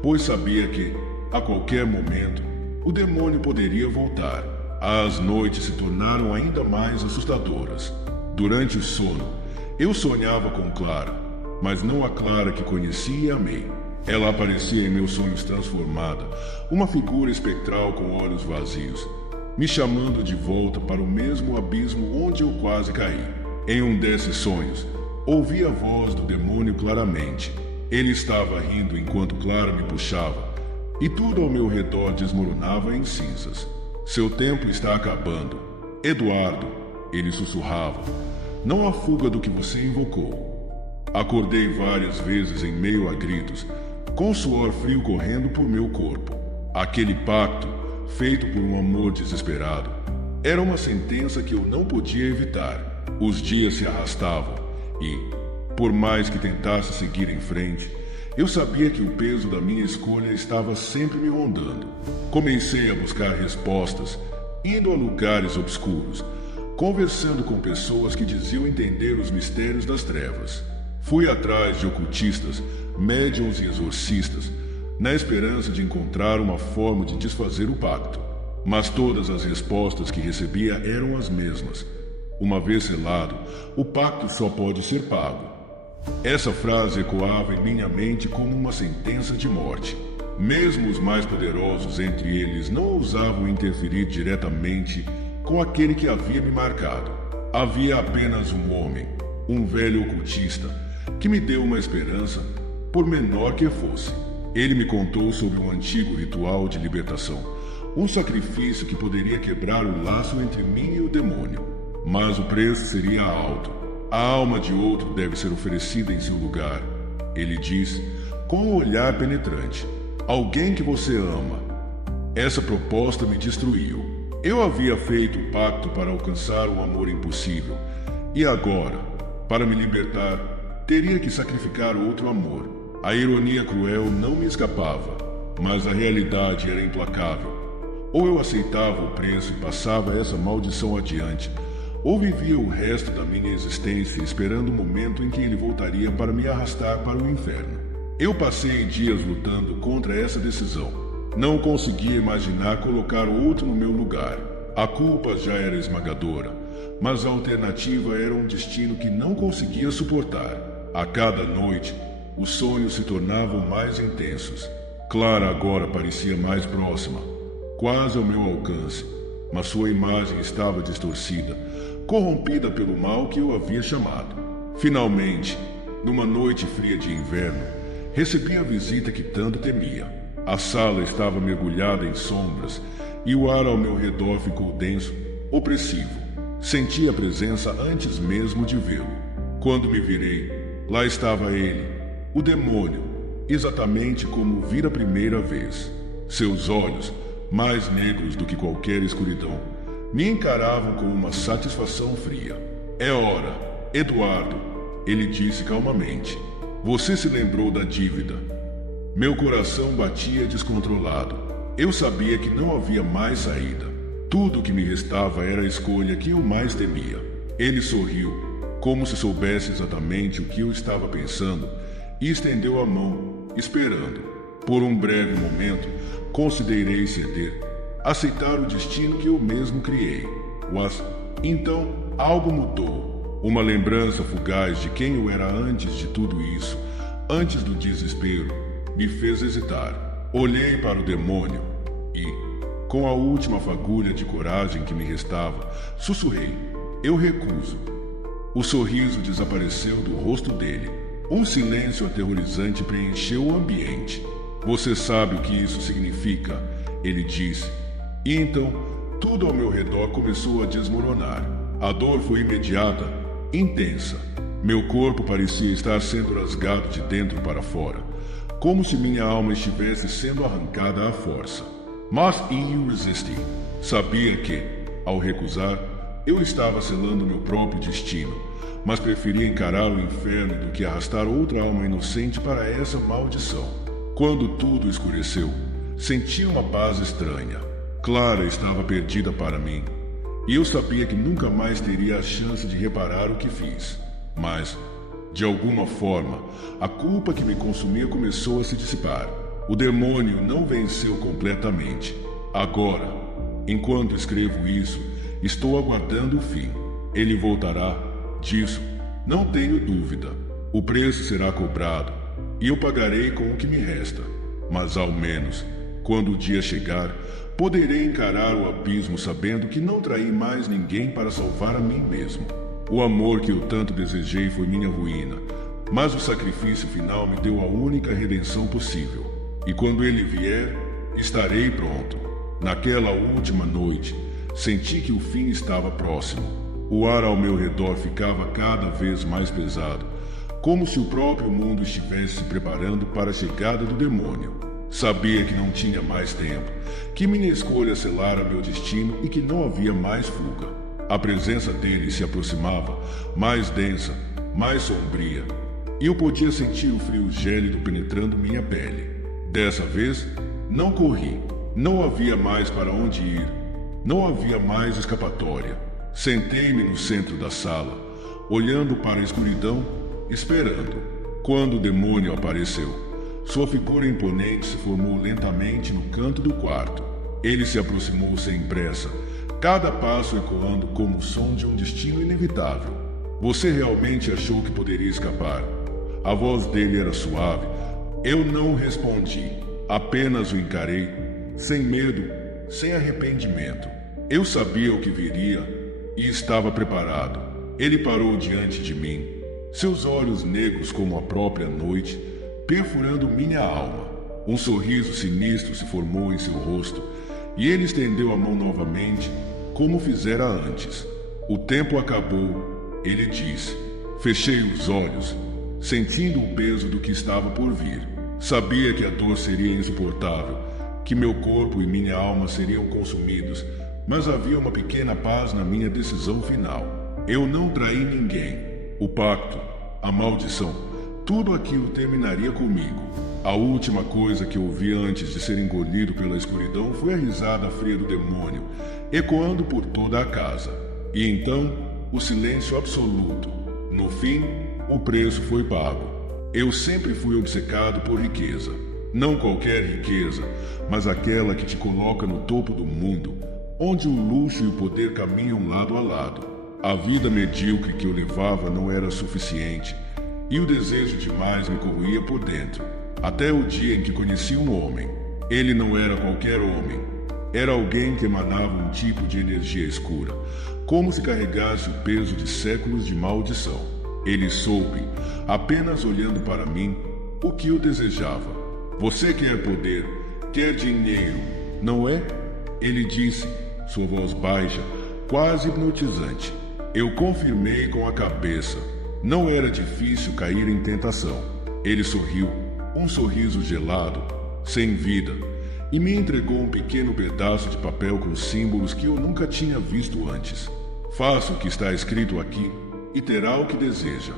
pois sabia que, a qualquer momento, o demônio poderia voltar. As noites se tornaram ainda mais assustadoras. Durante o sono, eu sonhava com Clara, mas não a Clara que conheci e amei. Ela aparecia em meus sonhos transformada, uma figura espectral com olhos vazios, me chamando de volta para o mesmo abismo onde eu quase caí. Em um desses sonhos, ouvi a voz do demônio claramente. Ele estava rindo enquanto Clara me puxava, e tudo ao meu redor desmoronava em cinzas. Seu tempo está acabando. Eduardo, ele sussurrava, não há fuga do que você invocou. Acordei várias vezes em meio a gritos, com suor frio correndo por meu corpo. Aquele pacto, feito por um amor desesperado, era uma sentença que eu não podia evitar. Os dias se arrastavam e, por mais que tentasse seguir em frente, eu sabia que o peso da minha escolha estava sempre me rondando. Comecei a buscar respostas, indo a lugares obscuros, conversando com pessoas que diziam entender os mistérios das trevas. Fui atrás de ocultistas, médiuns e exorcistas, na esperança de encontrar uma forma de desfazer o pacto. Mas todas as respostas que recebia eram as mesmas. Uma vez selado, o pacto só pode ser pago. Essa frase ecoava em minha mente como uma sentença de morte. Mesmo os mais poderosos entre eles não ousavam interferir diretamente com aquele que havia me marcado. Havia apenas um homem, um velho ocultista, que me deu uma esperança, por menor que fosse. Ele me contou sobre um antigo ritual de libertação, um sacrifício que poderia quebrar o laço entre mim e o demônio. Mas o preço seria alto. A alma de outro deve ser oferecida em seu lugar, ele diz, com um olhar penetrante. Alguém que você ama. Essa proposta me destruiu. Eu havia feito o pacto para alcançar um amor impossível, e agora, para me libertar, teria que sacrificar outro amor. A ironia cruel não me escapava, mas a realidade era implacável. Ou eu aceitava o preço e passava essa maldição adiante, ou vivia o resto da minha existência esperando o momento em que ele voltaria para me arrastar para o inferno. Eu passei dias lutando contra essa decisão. Não conseguia imaginar colocar outro no meu lugar. A culpa já era esmagadora, mas a alternativa era um destino que não conseguia suportar. A cada noite, os sonhos se tornavam mais intensos. Clara agora parecia mais próxima, quase ao meu alcance, mas sua imagem estava distorcida, corrompida pelo mal que eu havia chamado. Finalmente, numa noite fria de inverno, recebi a visita que tanto temia. A sala estava mergulhada em sombras e o ar ao meu redor ficou denso, opressivo. Senti a presença antes mesmo de vê-lo. Quando me virei, lá estava ele, o demônio, exatamente como vi a primeira vez. Seus olhos, mais negros do que qualquer escuridão, me encaravam com uma satisfação fria. É hora, Eduardo, ele disse calmamente. Você se lembrou da dívida. Meu coração batia descontrolado. Eu sabia que não havia mais saída. Tudo o que me restava era a escolha que eu mais temia. Ele sorriu, como se soubesse exatamente o que eu estava pensando, e estendeu a mão, esperando. Por um breve momento, considerei ceder, aceitar o destino que eu mesmo criei. Mas, então, algo mudou. Uma lembrança fugaz de quem eu era antes de tudo isso, antes do desespero, me fez hesitar. Olhei para o demônio e, com a última fagulha de coragem que me restava, sussurrei: eu recuso. O sorriso desapareceu do rosto dele. Um silêncio aterrorizante preencheu o ambiente. Você sabe o que isso significa, ele disse. E então, tudo ao meu redor começou a desmoronar. A dor foi imediata, intensa. Meu corpo parecia estar sendo rasgado de dentro para fora, como se minha alma estivesse sendo arrancada à força. Mas eu resisti. Sabia que, ao recusar, eu estava selando meu próprio destino, mas preferia encarar o inferno do que arrastar outra alma inocente para essa maldição. Quando tudo escureceu, senti uma paz estranha. Clara estava perdida para mim, e eu sabia que nunca mais teria a chance de reparar o que fiz. Mas, de alguma forma, a culpa que me consumia começou a se dissipar. O demônio não venceu completamente. Agora, enquanto escrevo isso, estou aguardando o fim. Ele voltará, disso não tenho dúvida. O preço será cobrado, e eu pagarei com o que me resta. Mas ao menos, quando o dia chegar, poderei encarar o abismo sabendo que não traí mais ninguém para salvar a mim mesmo. O amor que eu tanto desejei foi minha ruína, mas o sacrifício final me deu a única redenção possível. E quando ele vier, estarei pronto. Naquela última noite, senti que o fim estava próximo. O ar ao meu redor ficava cada vez mais pesado, como se o próprio mundo estivesse se preparando para a chegada do demônio. Sabia que não tinha mais tempo, que minha escolha selara meu destino e que não havia mais fuga. A presença dele se aproximava, mais densa, mais sombria, e eu podia sentir o frio gélido penetrando minha pele. Dessa vez, não corri. Não havia mais para onde ir. Não havia mais escapatória. Sentei-me no centro da sala, olhando para a escuridão, esperando. Quando o demônio apareceu, sua figura imponente se formou lentamente no canto do quarto. Ele se aproximou sem pressa, cada passo ecoando como o som de um destino inevitável. Você realmente achou que poderia escapar? A voz dele era suave. Eu não respondi, apenas o encarei, sem medo, sem arrependimento. Eu sabia o que viria e estava preparado. Ele parou diante de mim, seus olhos negros como a própria noite, perfurando minha alma. Um sorriso sinistro se formou em seu rosto, e ele estendeu a mão novamente, como fizera antes. O tempo acabou, ele disse. Fechei os olhos, sentindo o peso do que estava por vir. Sabia que a dor seria insuportável, que meu corpo e minha alma seriam consumidos, mas havia uma pequena paz na minha decisão final. Eu não traí ninguém. O pacto, a maldição, tudo aquilo terminaria comigo. A última coisa que ouvi antes de ser engolido pela escuridão foi a risada fria do demônio, ecoando por toda a casa. E então, o silêncio absoluto. No fim, o preço foi pago. Eu sempre fui obcecado por riqueza. Não qualquer riqueza, mas aquela que te coloca no topo do mundo, onde o luxo e o poder caminham lado a lado. A vida medíocre que eu levava não era suficiente, e o desejo de mais me corroía por dentro. Até o dia em que conheci um homem. Ele não era qualquer homem. Era alguém que emanava um tipo de energia escura, como se carregasse o peso de séculos de maldição. Ele soube, apenas olhando para mim, o que eu desejava. Você quer poder, quer dinheiro, não é? Ele disse, sua voz baixa, quase hipnotizante. Eu confirmei com a cabeça. Não era difícil cair em tentação. Ele sorriu, um sorriso gelado, sem vida, e me entregou um pequeno pedaço de papel com símbolos que eu nunca tinha visto antes. Faça o que está escrito aqui e terá o que deseja.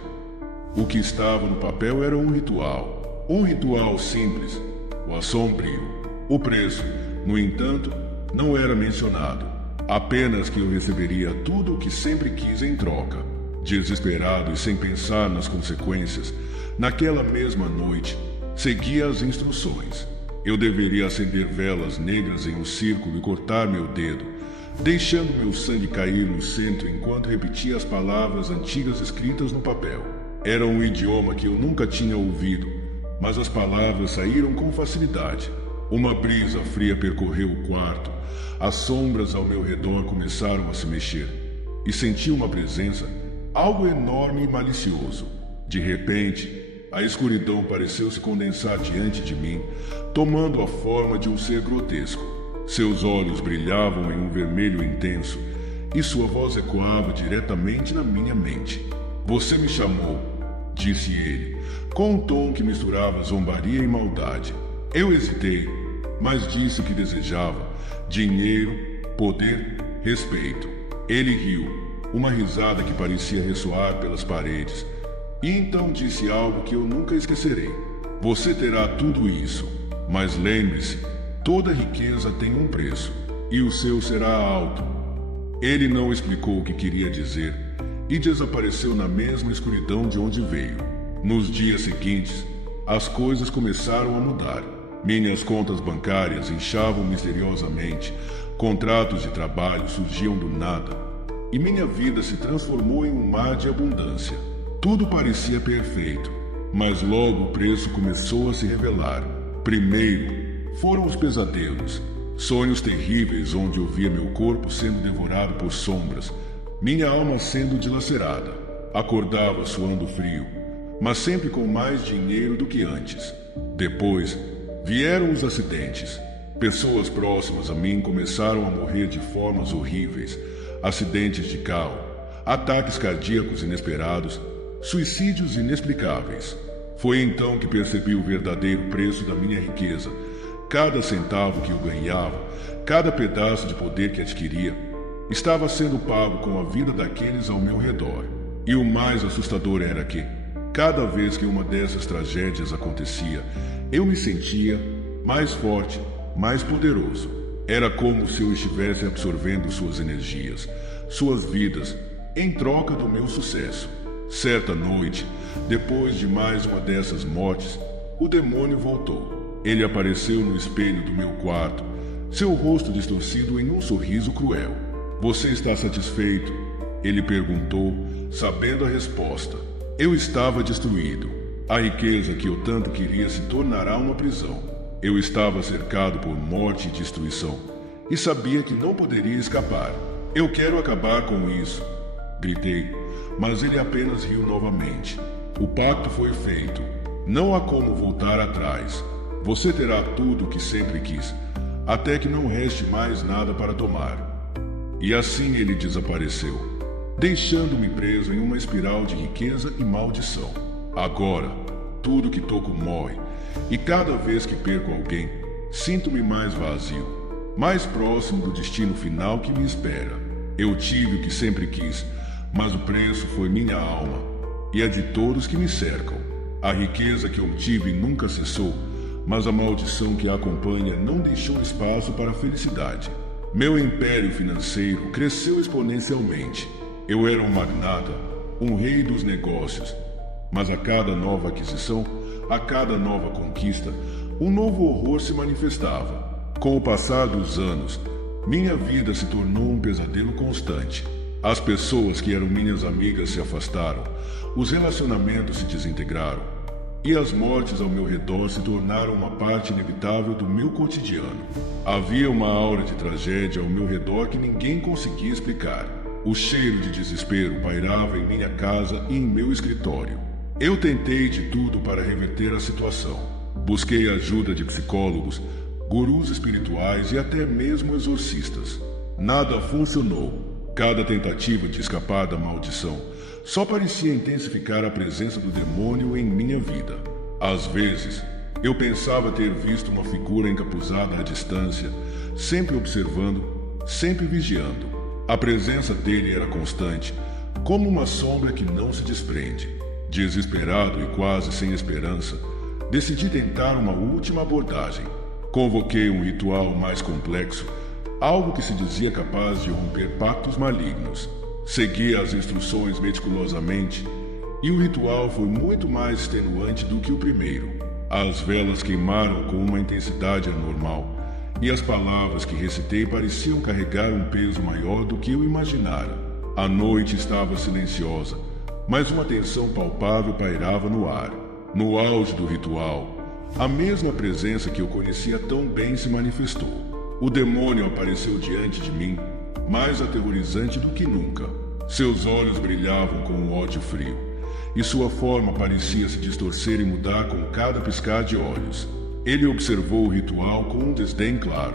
O que estava no papel era um ritual simples, o assombrio. O preço, no entanto, não era mencionado, apenas que eu receberia tudo o que sempre quis em troca. Desesperado e sem pensar nas consequências, naquela mesma noite, segui as instruções. Eu deveria acender velas negras em um círculo e cortar meu dedo, deixando meu sangue cair no centro enquanto repetia as palavras antigas escritas no papel. Era um idioma que eu nunca tinha ouvido, mas as palavras saíram com facilidade. Uma brisa fria percorreu o quarto, as sombras ao meu redor começaram a se mexer, e senti uma presença, algo enorme e malicioso. De repente, a escuridão pareceu se condensar diante de mim, tomando a forma de um ser grotesco. Seus olhos brilhavam em um vermelho intenso, e sua voz ecoava diretamente na minha mente. "Você me chamou", disse ele, com um tom que misturava zombaria e maldade. Eu hesitei, mas disse que desejava dinheiro, poder, respeito. Ele riu, uma risada que parecia ressoar pelas paredes, e então disse algo que eu nunca esquecerei. "Você terá tudo isso, mas lembre-se, toda riqueza tem um preço, e o seu será alto." Ele não explicou o que queria dizer, e desapareceu na mesma escuridão de onde veio. Nos dias seguintes, as coisas começaram a mudar. Minhas contas bancárias inchavam misteriosamente, contratos de trabalho surgiam do nada, e minha vida se transformou em um mar de abundância. Tudo parecia perfeito, mas logo o preço começou a se revelar. Primeiro, foram os pesadelos, sonhos terríveis onde eu via meu corpo sendo devorado por sombras, minha alma sendo dilacerada. Acordava suando frio, mas sempre com mais dinheiro do que antes. Depois, vieram os acidentes. Pessoas próximas a mim começaram a morrer de formas horríveis. Acidentes de carro, ataques cardíacos inesperados, suicídios inexplicáveis. Foi então que percebi o verdadeiro preço da minha riqueza. Cada centavo que eu ganhava, cada pedaço de poder que adquiria, estava sendo pago com a vida daqueles ao meu redor. E o mais assustador era que, cada vez que uma dessas tragédias acontecia, eu me sentia mais forte, mais poderoso. Era como se eu estivesse absorvendo suas energias, suas vidas, em troca do meu sucesso. Certa noite, depois de mais uma dessas mortes, o demônio voltou. Ele apareceu no espelho do meu quarto, seu rosto distorcido em um sorriso cruel. "Você está satisfeito?" ele perguntou, sabendo a resposta. Eu estava destruído. A riqueza que eu tanto queria se tornará uma prisão. Eu estava cercado por morte e destruição, e sabia que não poderia escapar. "Eu quero acabar com isso", gritei, mas ele apenas riu novamente. "O pacto foi feito. Não há como voltar atrás. Você terá tudo o que sempre quis, até que não reste mais nada para tomar." E assim ele desapareceu, deixando-me preso em uma espiral de riqueza e maldição. Agora, tudo que toco morre, e cada vez que perco alguém, sinto-me mais vazio, mais próximo do destino final que me espera. Eu tive o que sempre quis, mas o preço foi minha alma, e a de todos que me cercam. A riqueza que obtive nunca cessou, mas a maldição que a acompanha não deixou espaço para a felicidade. Meu império financeiro cresceu exponencialmente. Eu era um magnata, um rei dos negócios, mas a cada nova aquisição, a cada nova conquista, um novo horror se manifestava. Com o passar dos anos, minha vida se tornou um pesadelo constante. As pessoas que eram minhas amigas se afastaram, os relacionamentos se desintegraram, e as mortes ao meu redor se tornaram uma parte inevitável do meu cotidiano. Havia uma aura de tragédia ao meu redor que ninguém conseguia explicar. O cheiro de desespero pairava em minha casa e em meu escritório. Eu tentei de tudo para reverter a situação. Busquei a ajuda de psicólogos, gurus espirituais e até mesmo exorcistas. Nada funcionou. Cada tentativa de escapar da maldição só parecia intensificar a presença do demônio em minha vida. Às vezes, eu pensava ter visto uma figura encapuzada à distância, sempre observando, sempre vigiando. A presença dele era constante, como uma sombra que não se desprende. Desesperado e quase sem esperança, decidi tentar uma última abordagem. Convoquei um ritual mais complexo, algo que se dizia capaz de romper pactos malignos. Segui as instruções meticulosamente e o ritual foi muito mais extenuante do que o primeiro. As velas queimaram com uma intensidade anormal e as palavras que recitei pareciam carregar um peso maior do que eu imaginara. A noite estava silenciosa, mas uma tensão palpável pairava no ar. No auge do ritual, a mesma presença que eu conhecia tão bem se manifestou. O demônio apareceu diante de mim, mais aterrorizante do que nunca. Seus olhos brilhavam com um ódio frio, e sua forma parecia se distorcer e mudar com cada piscar de olhos. Ele observou o ritual com um desdém claro.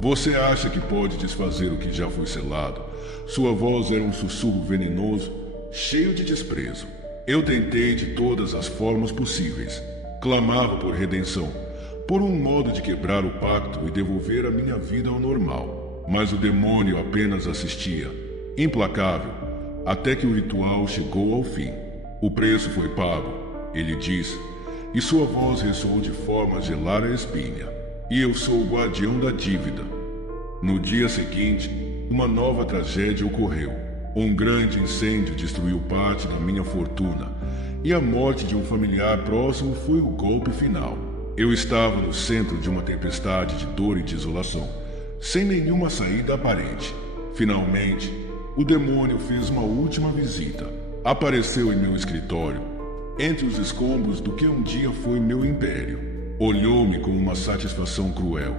Você acha que pode desfazer o que já foi selado? Sua voz era um sussurro venenoso, cheio de desprezo. Eu tentei de todas as formas possíveis. Clamava por redenção, por um modo de quebrar o pacto e devolver a minha vida ao normal. Mas o demônio apenas assistia, implacável, até que o ritual chegou ao fim. O preço foi pago, ele disse, e sua voz ressoou de forma a gelar a espinha. E eu sou o guardião da dívida. No dia seguinte, uma nova tragédia ocorreu. Um grande incêndio destruiu parte da minha fortuna, e a morte de um familiar próximo foi o golpe final. Eu estava no centro de uma tempestade de dor e desolação, sem nenhuma saída aparente. Finalmente, o demônio fez uma última visita. Apareceu em meu escritório, entre os escombros do que um dia foi meu império. Olhou-me com uma satisfação cruel,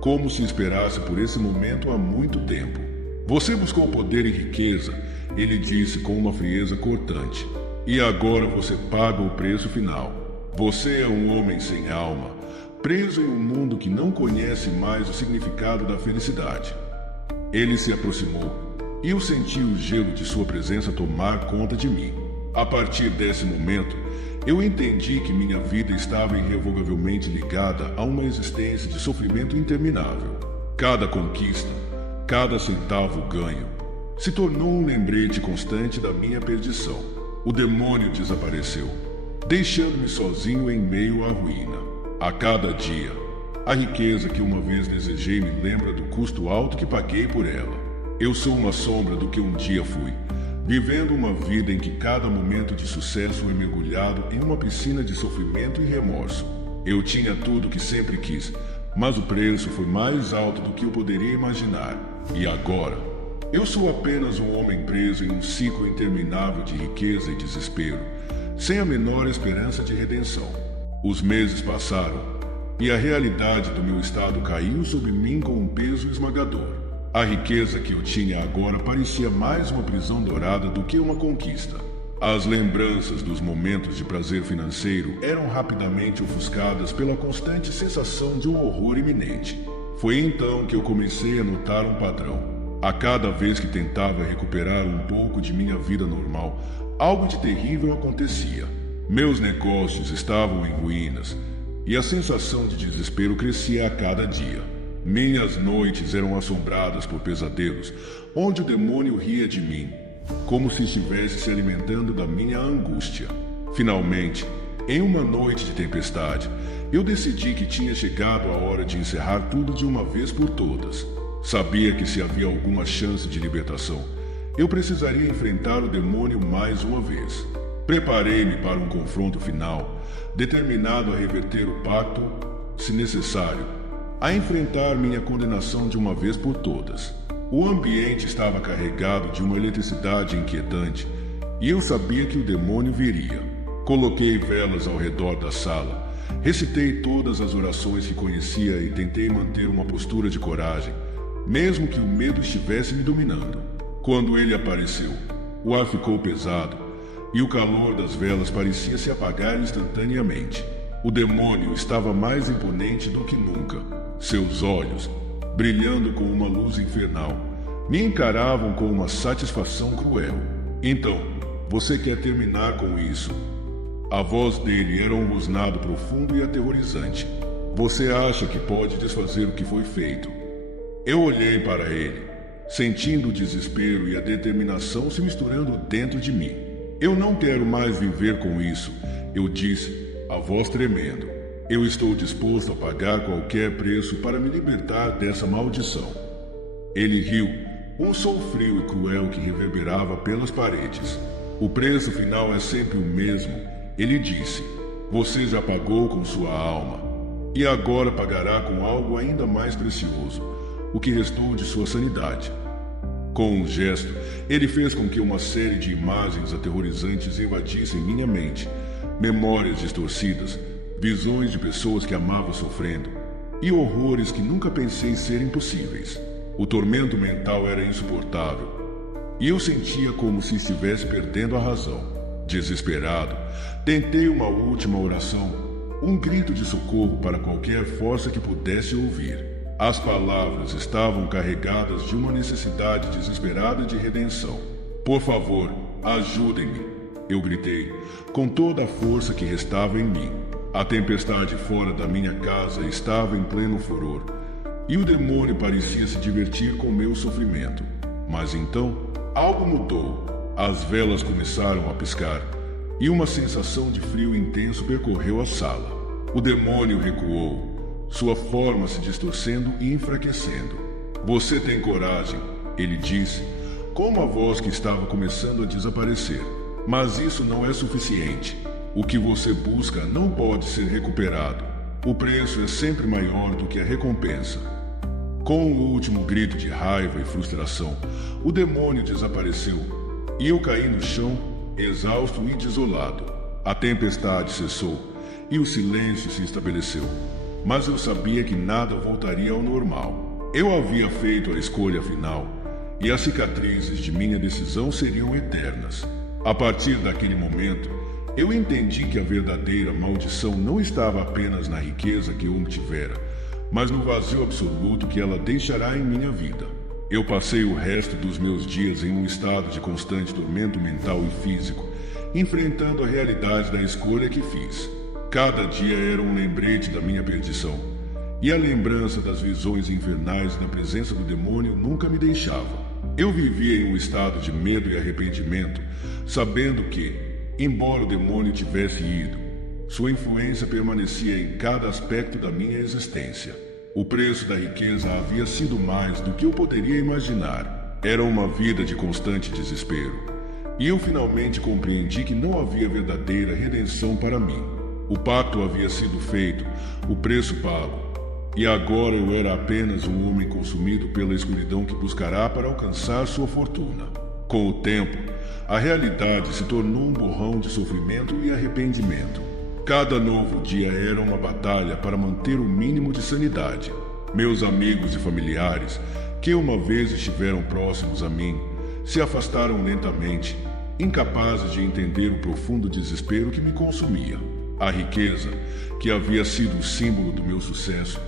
como se esperasse por esse momento há muito tempo. Você buscou poder e riqueza, ele disse com uma frieza cortante. E agora você paga o preço final. Você é um homem sem alma, preso em um mundo que não conhece mais o significado da felicidade. Ele se aproximou, e eu senti o gelo de sua presença tomar conta de mim. A partir desse momento, eu entendi que minha vida estava irrevogavelmente ligada a uma existência de sofrimento interminável. Cada conquista, cada centavo ganho, se tornou um lembrete constante da minha perdição. O demônio desapareceu, deixando-me sozinho em meio à ruína. A cada dia, a riqueza que uma vez desejei me lembra do custo alto que paguei por ela. Eu sou uma sombra do que um dia fui, vivendo uma vida em que cada momento de sucesso é mergulhado em uma piscina de sofrimento e remorso. Eu tinha tudo o que sempre quis, mas o preço foi mais alto do que eu poderia imaginar. E agora, eu sou apenas um homem preso em um ciclo interminável de riqueza e desespero, sem a menor esperança de redenção. Os meses passaram, e a realidade do meu estado caiu sobre mim com um peso esmagador. A riqueza que eu tinha agora parecia mais uma prisão dourada do que uma conquista. As lembranças dos momentos de prazer financeiro eram rapidamente ofuscadas pela constante sensação de um horror iminente. Foi então que eu comecei a notar um padrão. A cada vez que tentava recuperar um pouco de minha vida normal, algo de terrível acontecia. Meus negócios estavam em ruínas, e a sensação de desespero crescia a cada dia. Minhas noites eram assombradas por pesadelos, onde o demônio ria de mim, como se estivesse se alimentando da minha angústia. Finalmente, em uma noite de tempestade, eu decidi que tinha chegado a hora de encerrar tudo de uma vez por todas. Sabia que se havia alguma chance de libertação, eu precisaria enfrentar o demônio mais uma vez. Preparei-me para um confronto final, determinado a reverter o pacto, se necessário, a enfrentar minha condenação de uma vez por todas. O ambiente estava carregado de uma eletricidade inquietante, e eu sabia que o demônio viria. Coloquei velas ao redor da sala, recitei todas as orações que conhecia e tentei manter uma postura de coragem, mesmo que o medo estivesse me dominando. Quando ele apareceu, o ar ficou pesado, e o calor das velas parecia se apagar instantaneamente. O demônio estava mais imponente do que nunca. Seus olhos, brilhando com uma luz infernal, me encaravam com uma satisfação cruel. Então, você quer terminar com isso? A voz dele era um rosnado profundo e aterrorizante. Você acha que pode desfazer o que foi feito? Eu olhei para ele, sentindo o desespero e a determinação se misturando dentro de mim. Eu não quero mais viver com isso, eu disse, a voz tremendo. Eu estou disposto a pagar qualquer preço para me libertar dessa maldição. Ele riu, um som frio e cruel que reverberava pelas paredes. O preço final é sempre o mesmo, ele disse. Você já pagou com sua alma, e agora pagará com algo ainda mais precioso, o que restou de sua sanidade. Com um gesto, ele fez com que uma série de imagens aterrorizantes invadissem minha mente, memórias distorcidas, visões de pessoas que amava sofrendo, e horrores que nunca pensei serem possíveis. O tormento mental era insuportável, e eu sentia como se estivesse perdendo a razão. Desesperado, tentei uma última oração, um grito de socorro para qualquer força que pudesse ouvir. As palavras estavam carregadas de uma necessidade desesperada de redenção. Por favor, ajudem-me, eu gritei, com toda a força que restava em mim. A tempestade fora da minha casa estava em pleno furor, e o demônio parecia se divertir com meu sofrimento. Mas então, algo mudou. As velas começaram a piscar, e uma sensação de frio intenso percorreu a sala. O demônio recuou, sua forma se distorcendo e enfraquecendo. Você tem coragem, ele disse, com uma voz que estava começando a desaparecer. Mas isso não é suficiente. O que você busca não pode ser recuperado. O preço é sempre maior do que a recompensa. Com o último grito de raiva e frustração, o demônio desapareceu, e eu caí no chão, exausto e desolado. A tempestade cessou, e o silêncio se estabeleceu. Mas eu sabia que nada voltaria ao normal. Eu havia feito a escolha final, e as cicatrizes de minha decisão seriam eternas. A partir daquele momento, eu entendi que a verdadeira maldição não estava apenas na riqueza que eu obtivera, mas no vazio absoluto que ela deixará em minha vida. Eu passei o resto dos meus dias em um estado de constante tormento mental e físico, enfrentando a realidade da escolha que fiz. Cada dia era um lembrete da minha perdição, e a lembrança das visões infernais da presença do demônio nunca me deixava. Eu vivia em um estado de medo e arrependimento, sabendo que, embora o demônio tivesse ido, sua influência permanecia em cada aspecto da minha existência. O preço da riqueza havia sido mais do que eu poderia imaginar. Era uma vida de constante desespero. E eu finalmente compreendi que não havia verdadeira redenção para mim. O pacto havia sido feito, o preço pago. E agora eu era apenas um homem consumido pela escuridão que buscará para alcançar sua fortuna. Com o tempo, a realidade se tornou um borrão de sofrimento e arrependimento. Cada novo dia era uma batalha para manter o mínimo de sanidade. Meus amigos e familiares, que uma vez estiveram próximos a mim, se afastaram lentamente, incapazes de entender o profundo desespero que me consumia. A riqueza, que havia sido o símbolo do meu sucesso,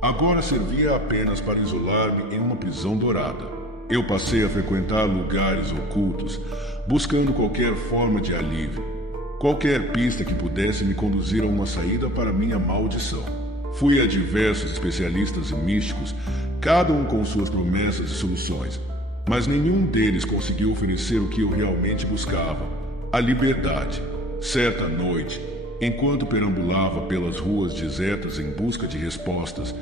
agora servia apenas para isolar-me em uma prisão dourada. Eu passei a frequentar lugares ocultos, buscando qualquer forma de alívio. Qualquer pista que pudesse me conduzir a uma saída para minha maldição. Fui a diversos especialistas e místicos, cada um com suas promessas e soluções, mas nenhum deles conseguiu oferecer o que eu realmente buscava, a liberdade. Certa noite, enquanto perambulava pelas ruas desertas em busca de respostas,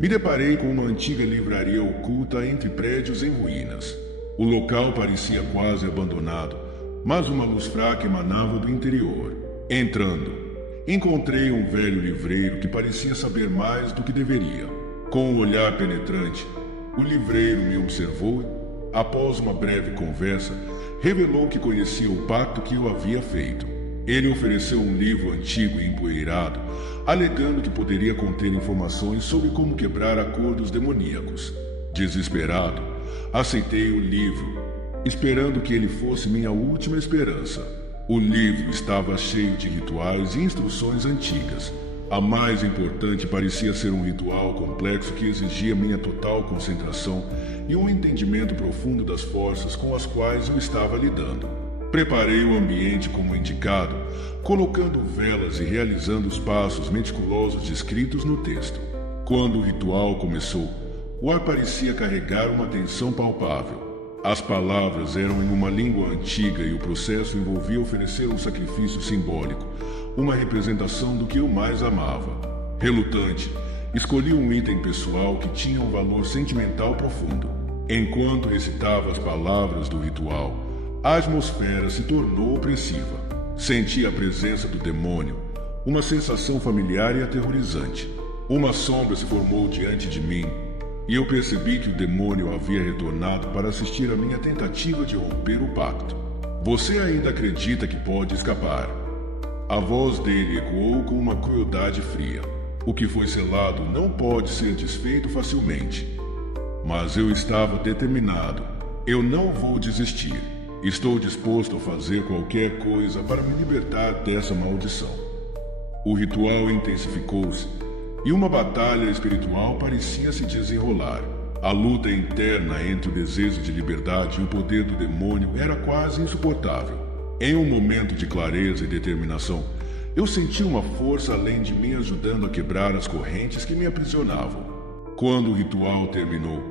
me deparei com uma antiga livraria oculta entre prédios em ruínas. O local parecia quase abandonado, mas uma luz fraca emanava do interior. Entrando, encontrei um velho livreiro que parecia saber mais do que deveria. Com um olhar penetrante, o livreiro me observou e, após uma breve conversa, revelou que conhecia o pacto que eu havia feito. Ele ofereceu um livro antigo e empoeirado, alegando que poderia conter informações sobre como quebrar acordos demoníacos. Desesperado, aceitei o livro, esperando que ele fosse minha última esperança. O livro estava cheio de rituais e instruções antigas. A mais importante parecia ser um ritual complexo que exigia minha total concentração e um entendimento profundo das forças com as quais eu estava lidando. Preparei o ambiente como indicado, colocando velas e realizando os passos meticulosos descritos no texto. Quando o ritual começou, o ar parecia carregar uma tensão palpável. As palavras eram em uma língua antiga e o processo envolvia oferecer um sacrifício simbólico, uma representação do que eu mais amava. Relutante, escolhi um item pessoal que tinha um valor sentimental profundo. Enquanto recitava as palavras do ritual, a atmosfera se tornou opressiva. Senti a presença do demônio, uma sensação familiar e aterrorizante. Uma sombra se formou diante de mim, e eu percebi que o demônio havia retornado para assistir à minha tentativa de romper o pacto. Você ainda acredita que pode escapar? A voz dele ecoou com uma crueldade fria. O que foi selado não pode ser desfeito facilmente. Mas eu estava determinado. Eu não vou desistir. Estou disposto a fazer qualquer coisa para me libertar dessa maldição. O ritual intensificou-se e uma batalha espiritual parecia se desenrolar. A luta interna entre o desejo de liberdade e o poder do demônio era quase insuportável. Em um momento de clareza e determinação, eu senti uma força além de mim ajudando a quebrar as correntes que me aprisionavam. Quando o ritual terminou,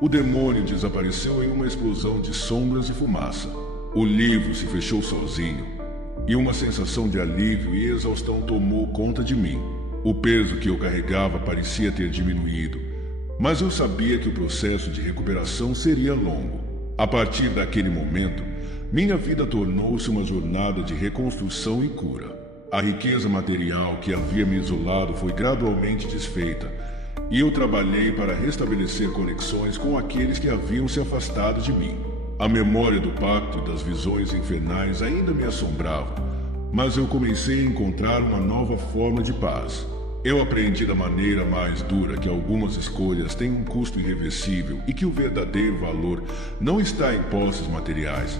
o demônio desapareceu em uma explosão de sombras e fumaça. O livro se fechou sozinho, e uma sensação de alívio e exaustão tomou conta de mim. O peso que eu carregava parecia ter diminuído, mas eu sabia que o processo de recuperação seria longo. A partir daquele momento, minha vida tornou-se uma jornada de reconstrução e cura. A riqueza material que havia me isolado foi gradualmente desfeita, e eu trabalhei para restabelecer conexões com aqueles que haviam se afastado de mim. A memória do pacto e das visões infernais ainda me assombrava, mas eu comecei a encontrar uma nova forma de paz. Eu aprendi da maneira mais dura que algumas escolhas têm um custo irreversível e que o verdadeiro valor não está em posses materiais,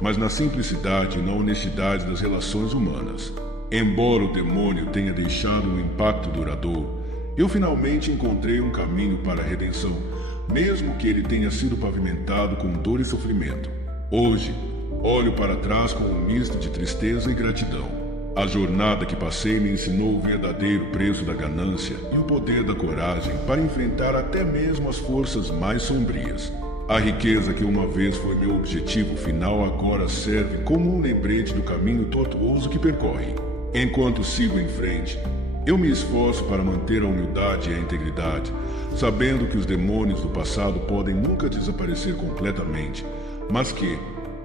mas na simplicidade e na honestidade das relações humanas. Embora o demônio tenha deixado um impacto duradouro, eu finalmente encontrei um caminho para a redenção, mesmo que ele tenha sido pavimentado com dor e sofrimento. Hoje, olho para trás com um misto de tristeza e gratidão. A jornada que passei me ensinou o verdadeiro preço da ganância e o poder da coragem para enfrentar até mesmo as forças mais sombrias. A riqueza que uma vez foi meu objetivo final agora serve como um lembrete do caminho tortuoso que percorre. Enquanto sigo em frente, eu me esforço para manter a humildade e a integridade, sabendo que os demônios do passado podem nunca desaparecer completamente, mas que,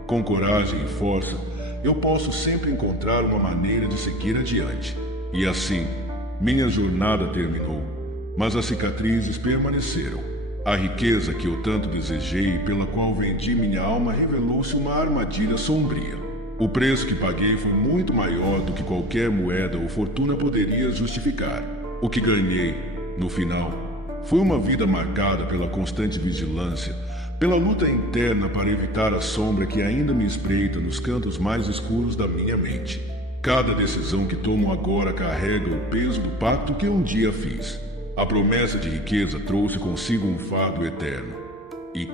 com coragem e força, eu posso sempre encontrar uma maneira de seguir adiante. E assim, minha jornada terminou, mas as cicatrizes permaneceram. A riqueza que eu tanto desejei e pela qual vendi minha alma revelou-se uma armadilha sombria. O preço que paguei foi muito maior do que qualquer moeda ou fortuna poderia justificar. O que ganhei, no final, foi uma vida marcada pela constante vigilância, pela luta interna para evitar a sombra que ainda me espreita nos cantos mais escuros da minha mente. Cada decisão que tomo agora carrega o peso do pacto que um dia fiz. A promessa de riqueza trouxe consigo um fardo eterno. E,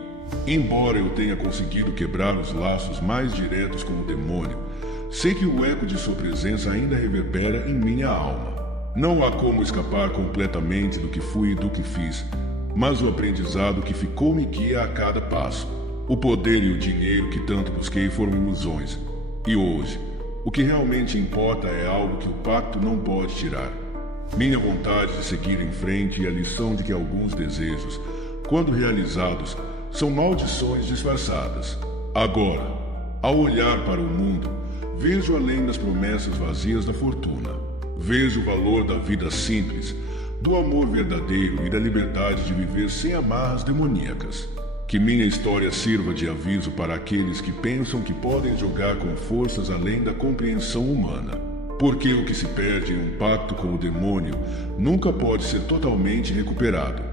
embora eu tenha conseguido quebrar os laços mais diretos com o demônio, sei que o eco de sua presença ainda reverbera em minha alma. Não há como escapar completamente do que fui e do que fiz, mas o aprendizado que ficou me guia a cada passo. O poder e o dinheiro que tanto busquei foram ilusões. E hoje, o que realmente importa é algo que o pacto não pode tirar. Minha vontade de seguir em frente e a lição de que alguns desejos, quando realizados, são maldições disfarçadas. Agora, ao olhar para o mundo, vejo além das promessas vazias da fortuna. Vejo o valor da vida simples, do amor verdadeiro e da liberdade de viver sem amarras demoníacas. Que minha história sirva de aviso para aqueles que pensam que podem jogar com forças além da compreensão humana. Porque o que se perde em um pacto com o demônio nunca pode ser totalmente recuperado.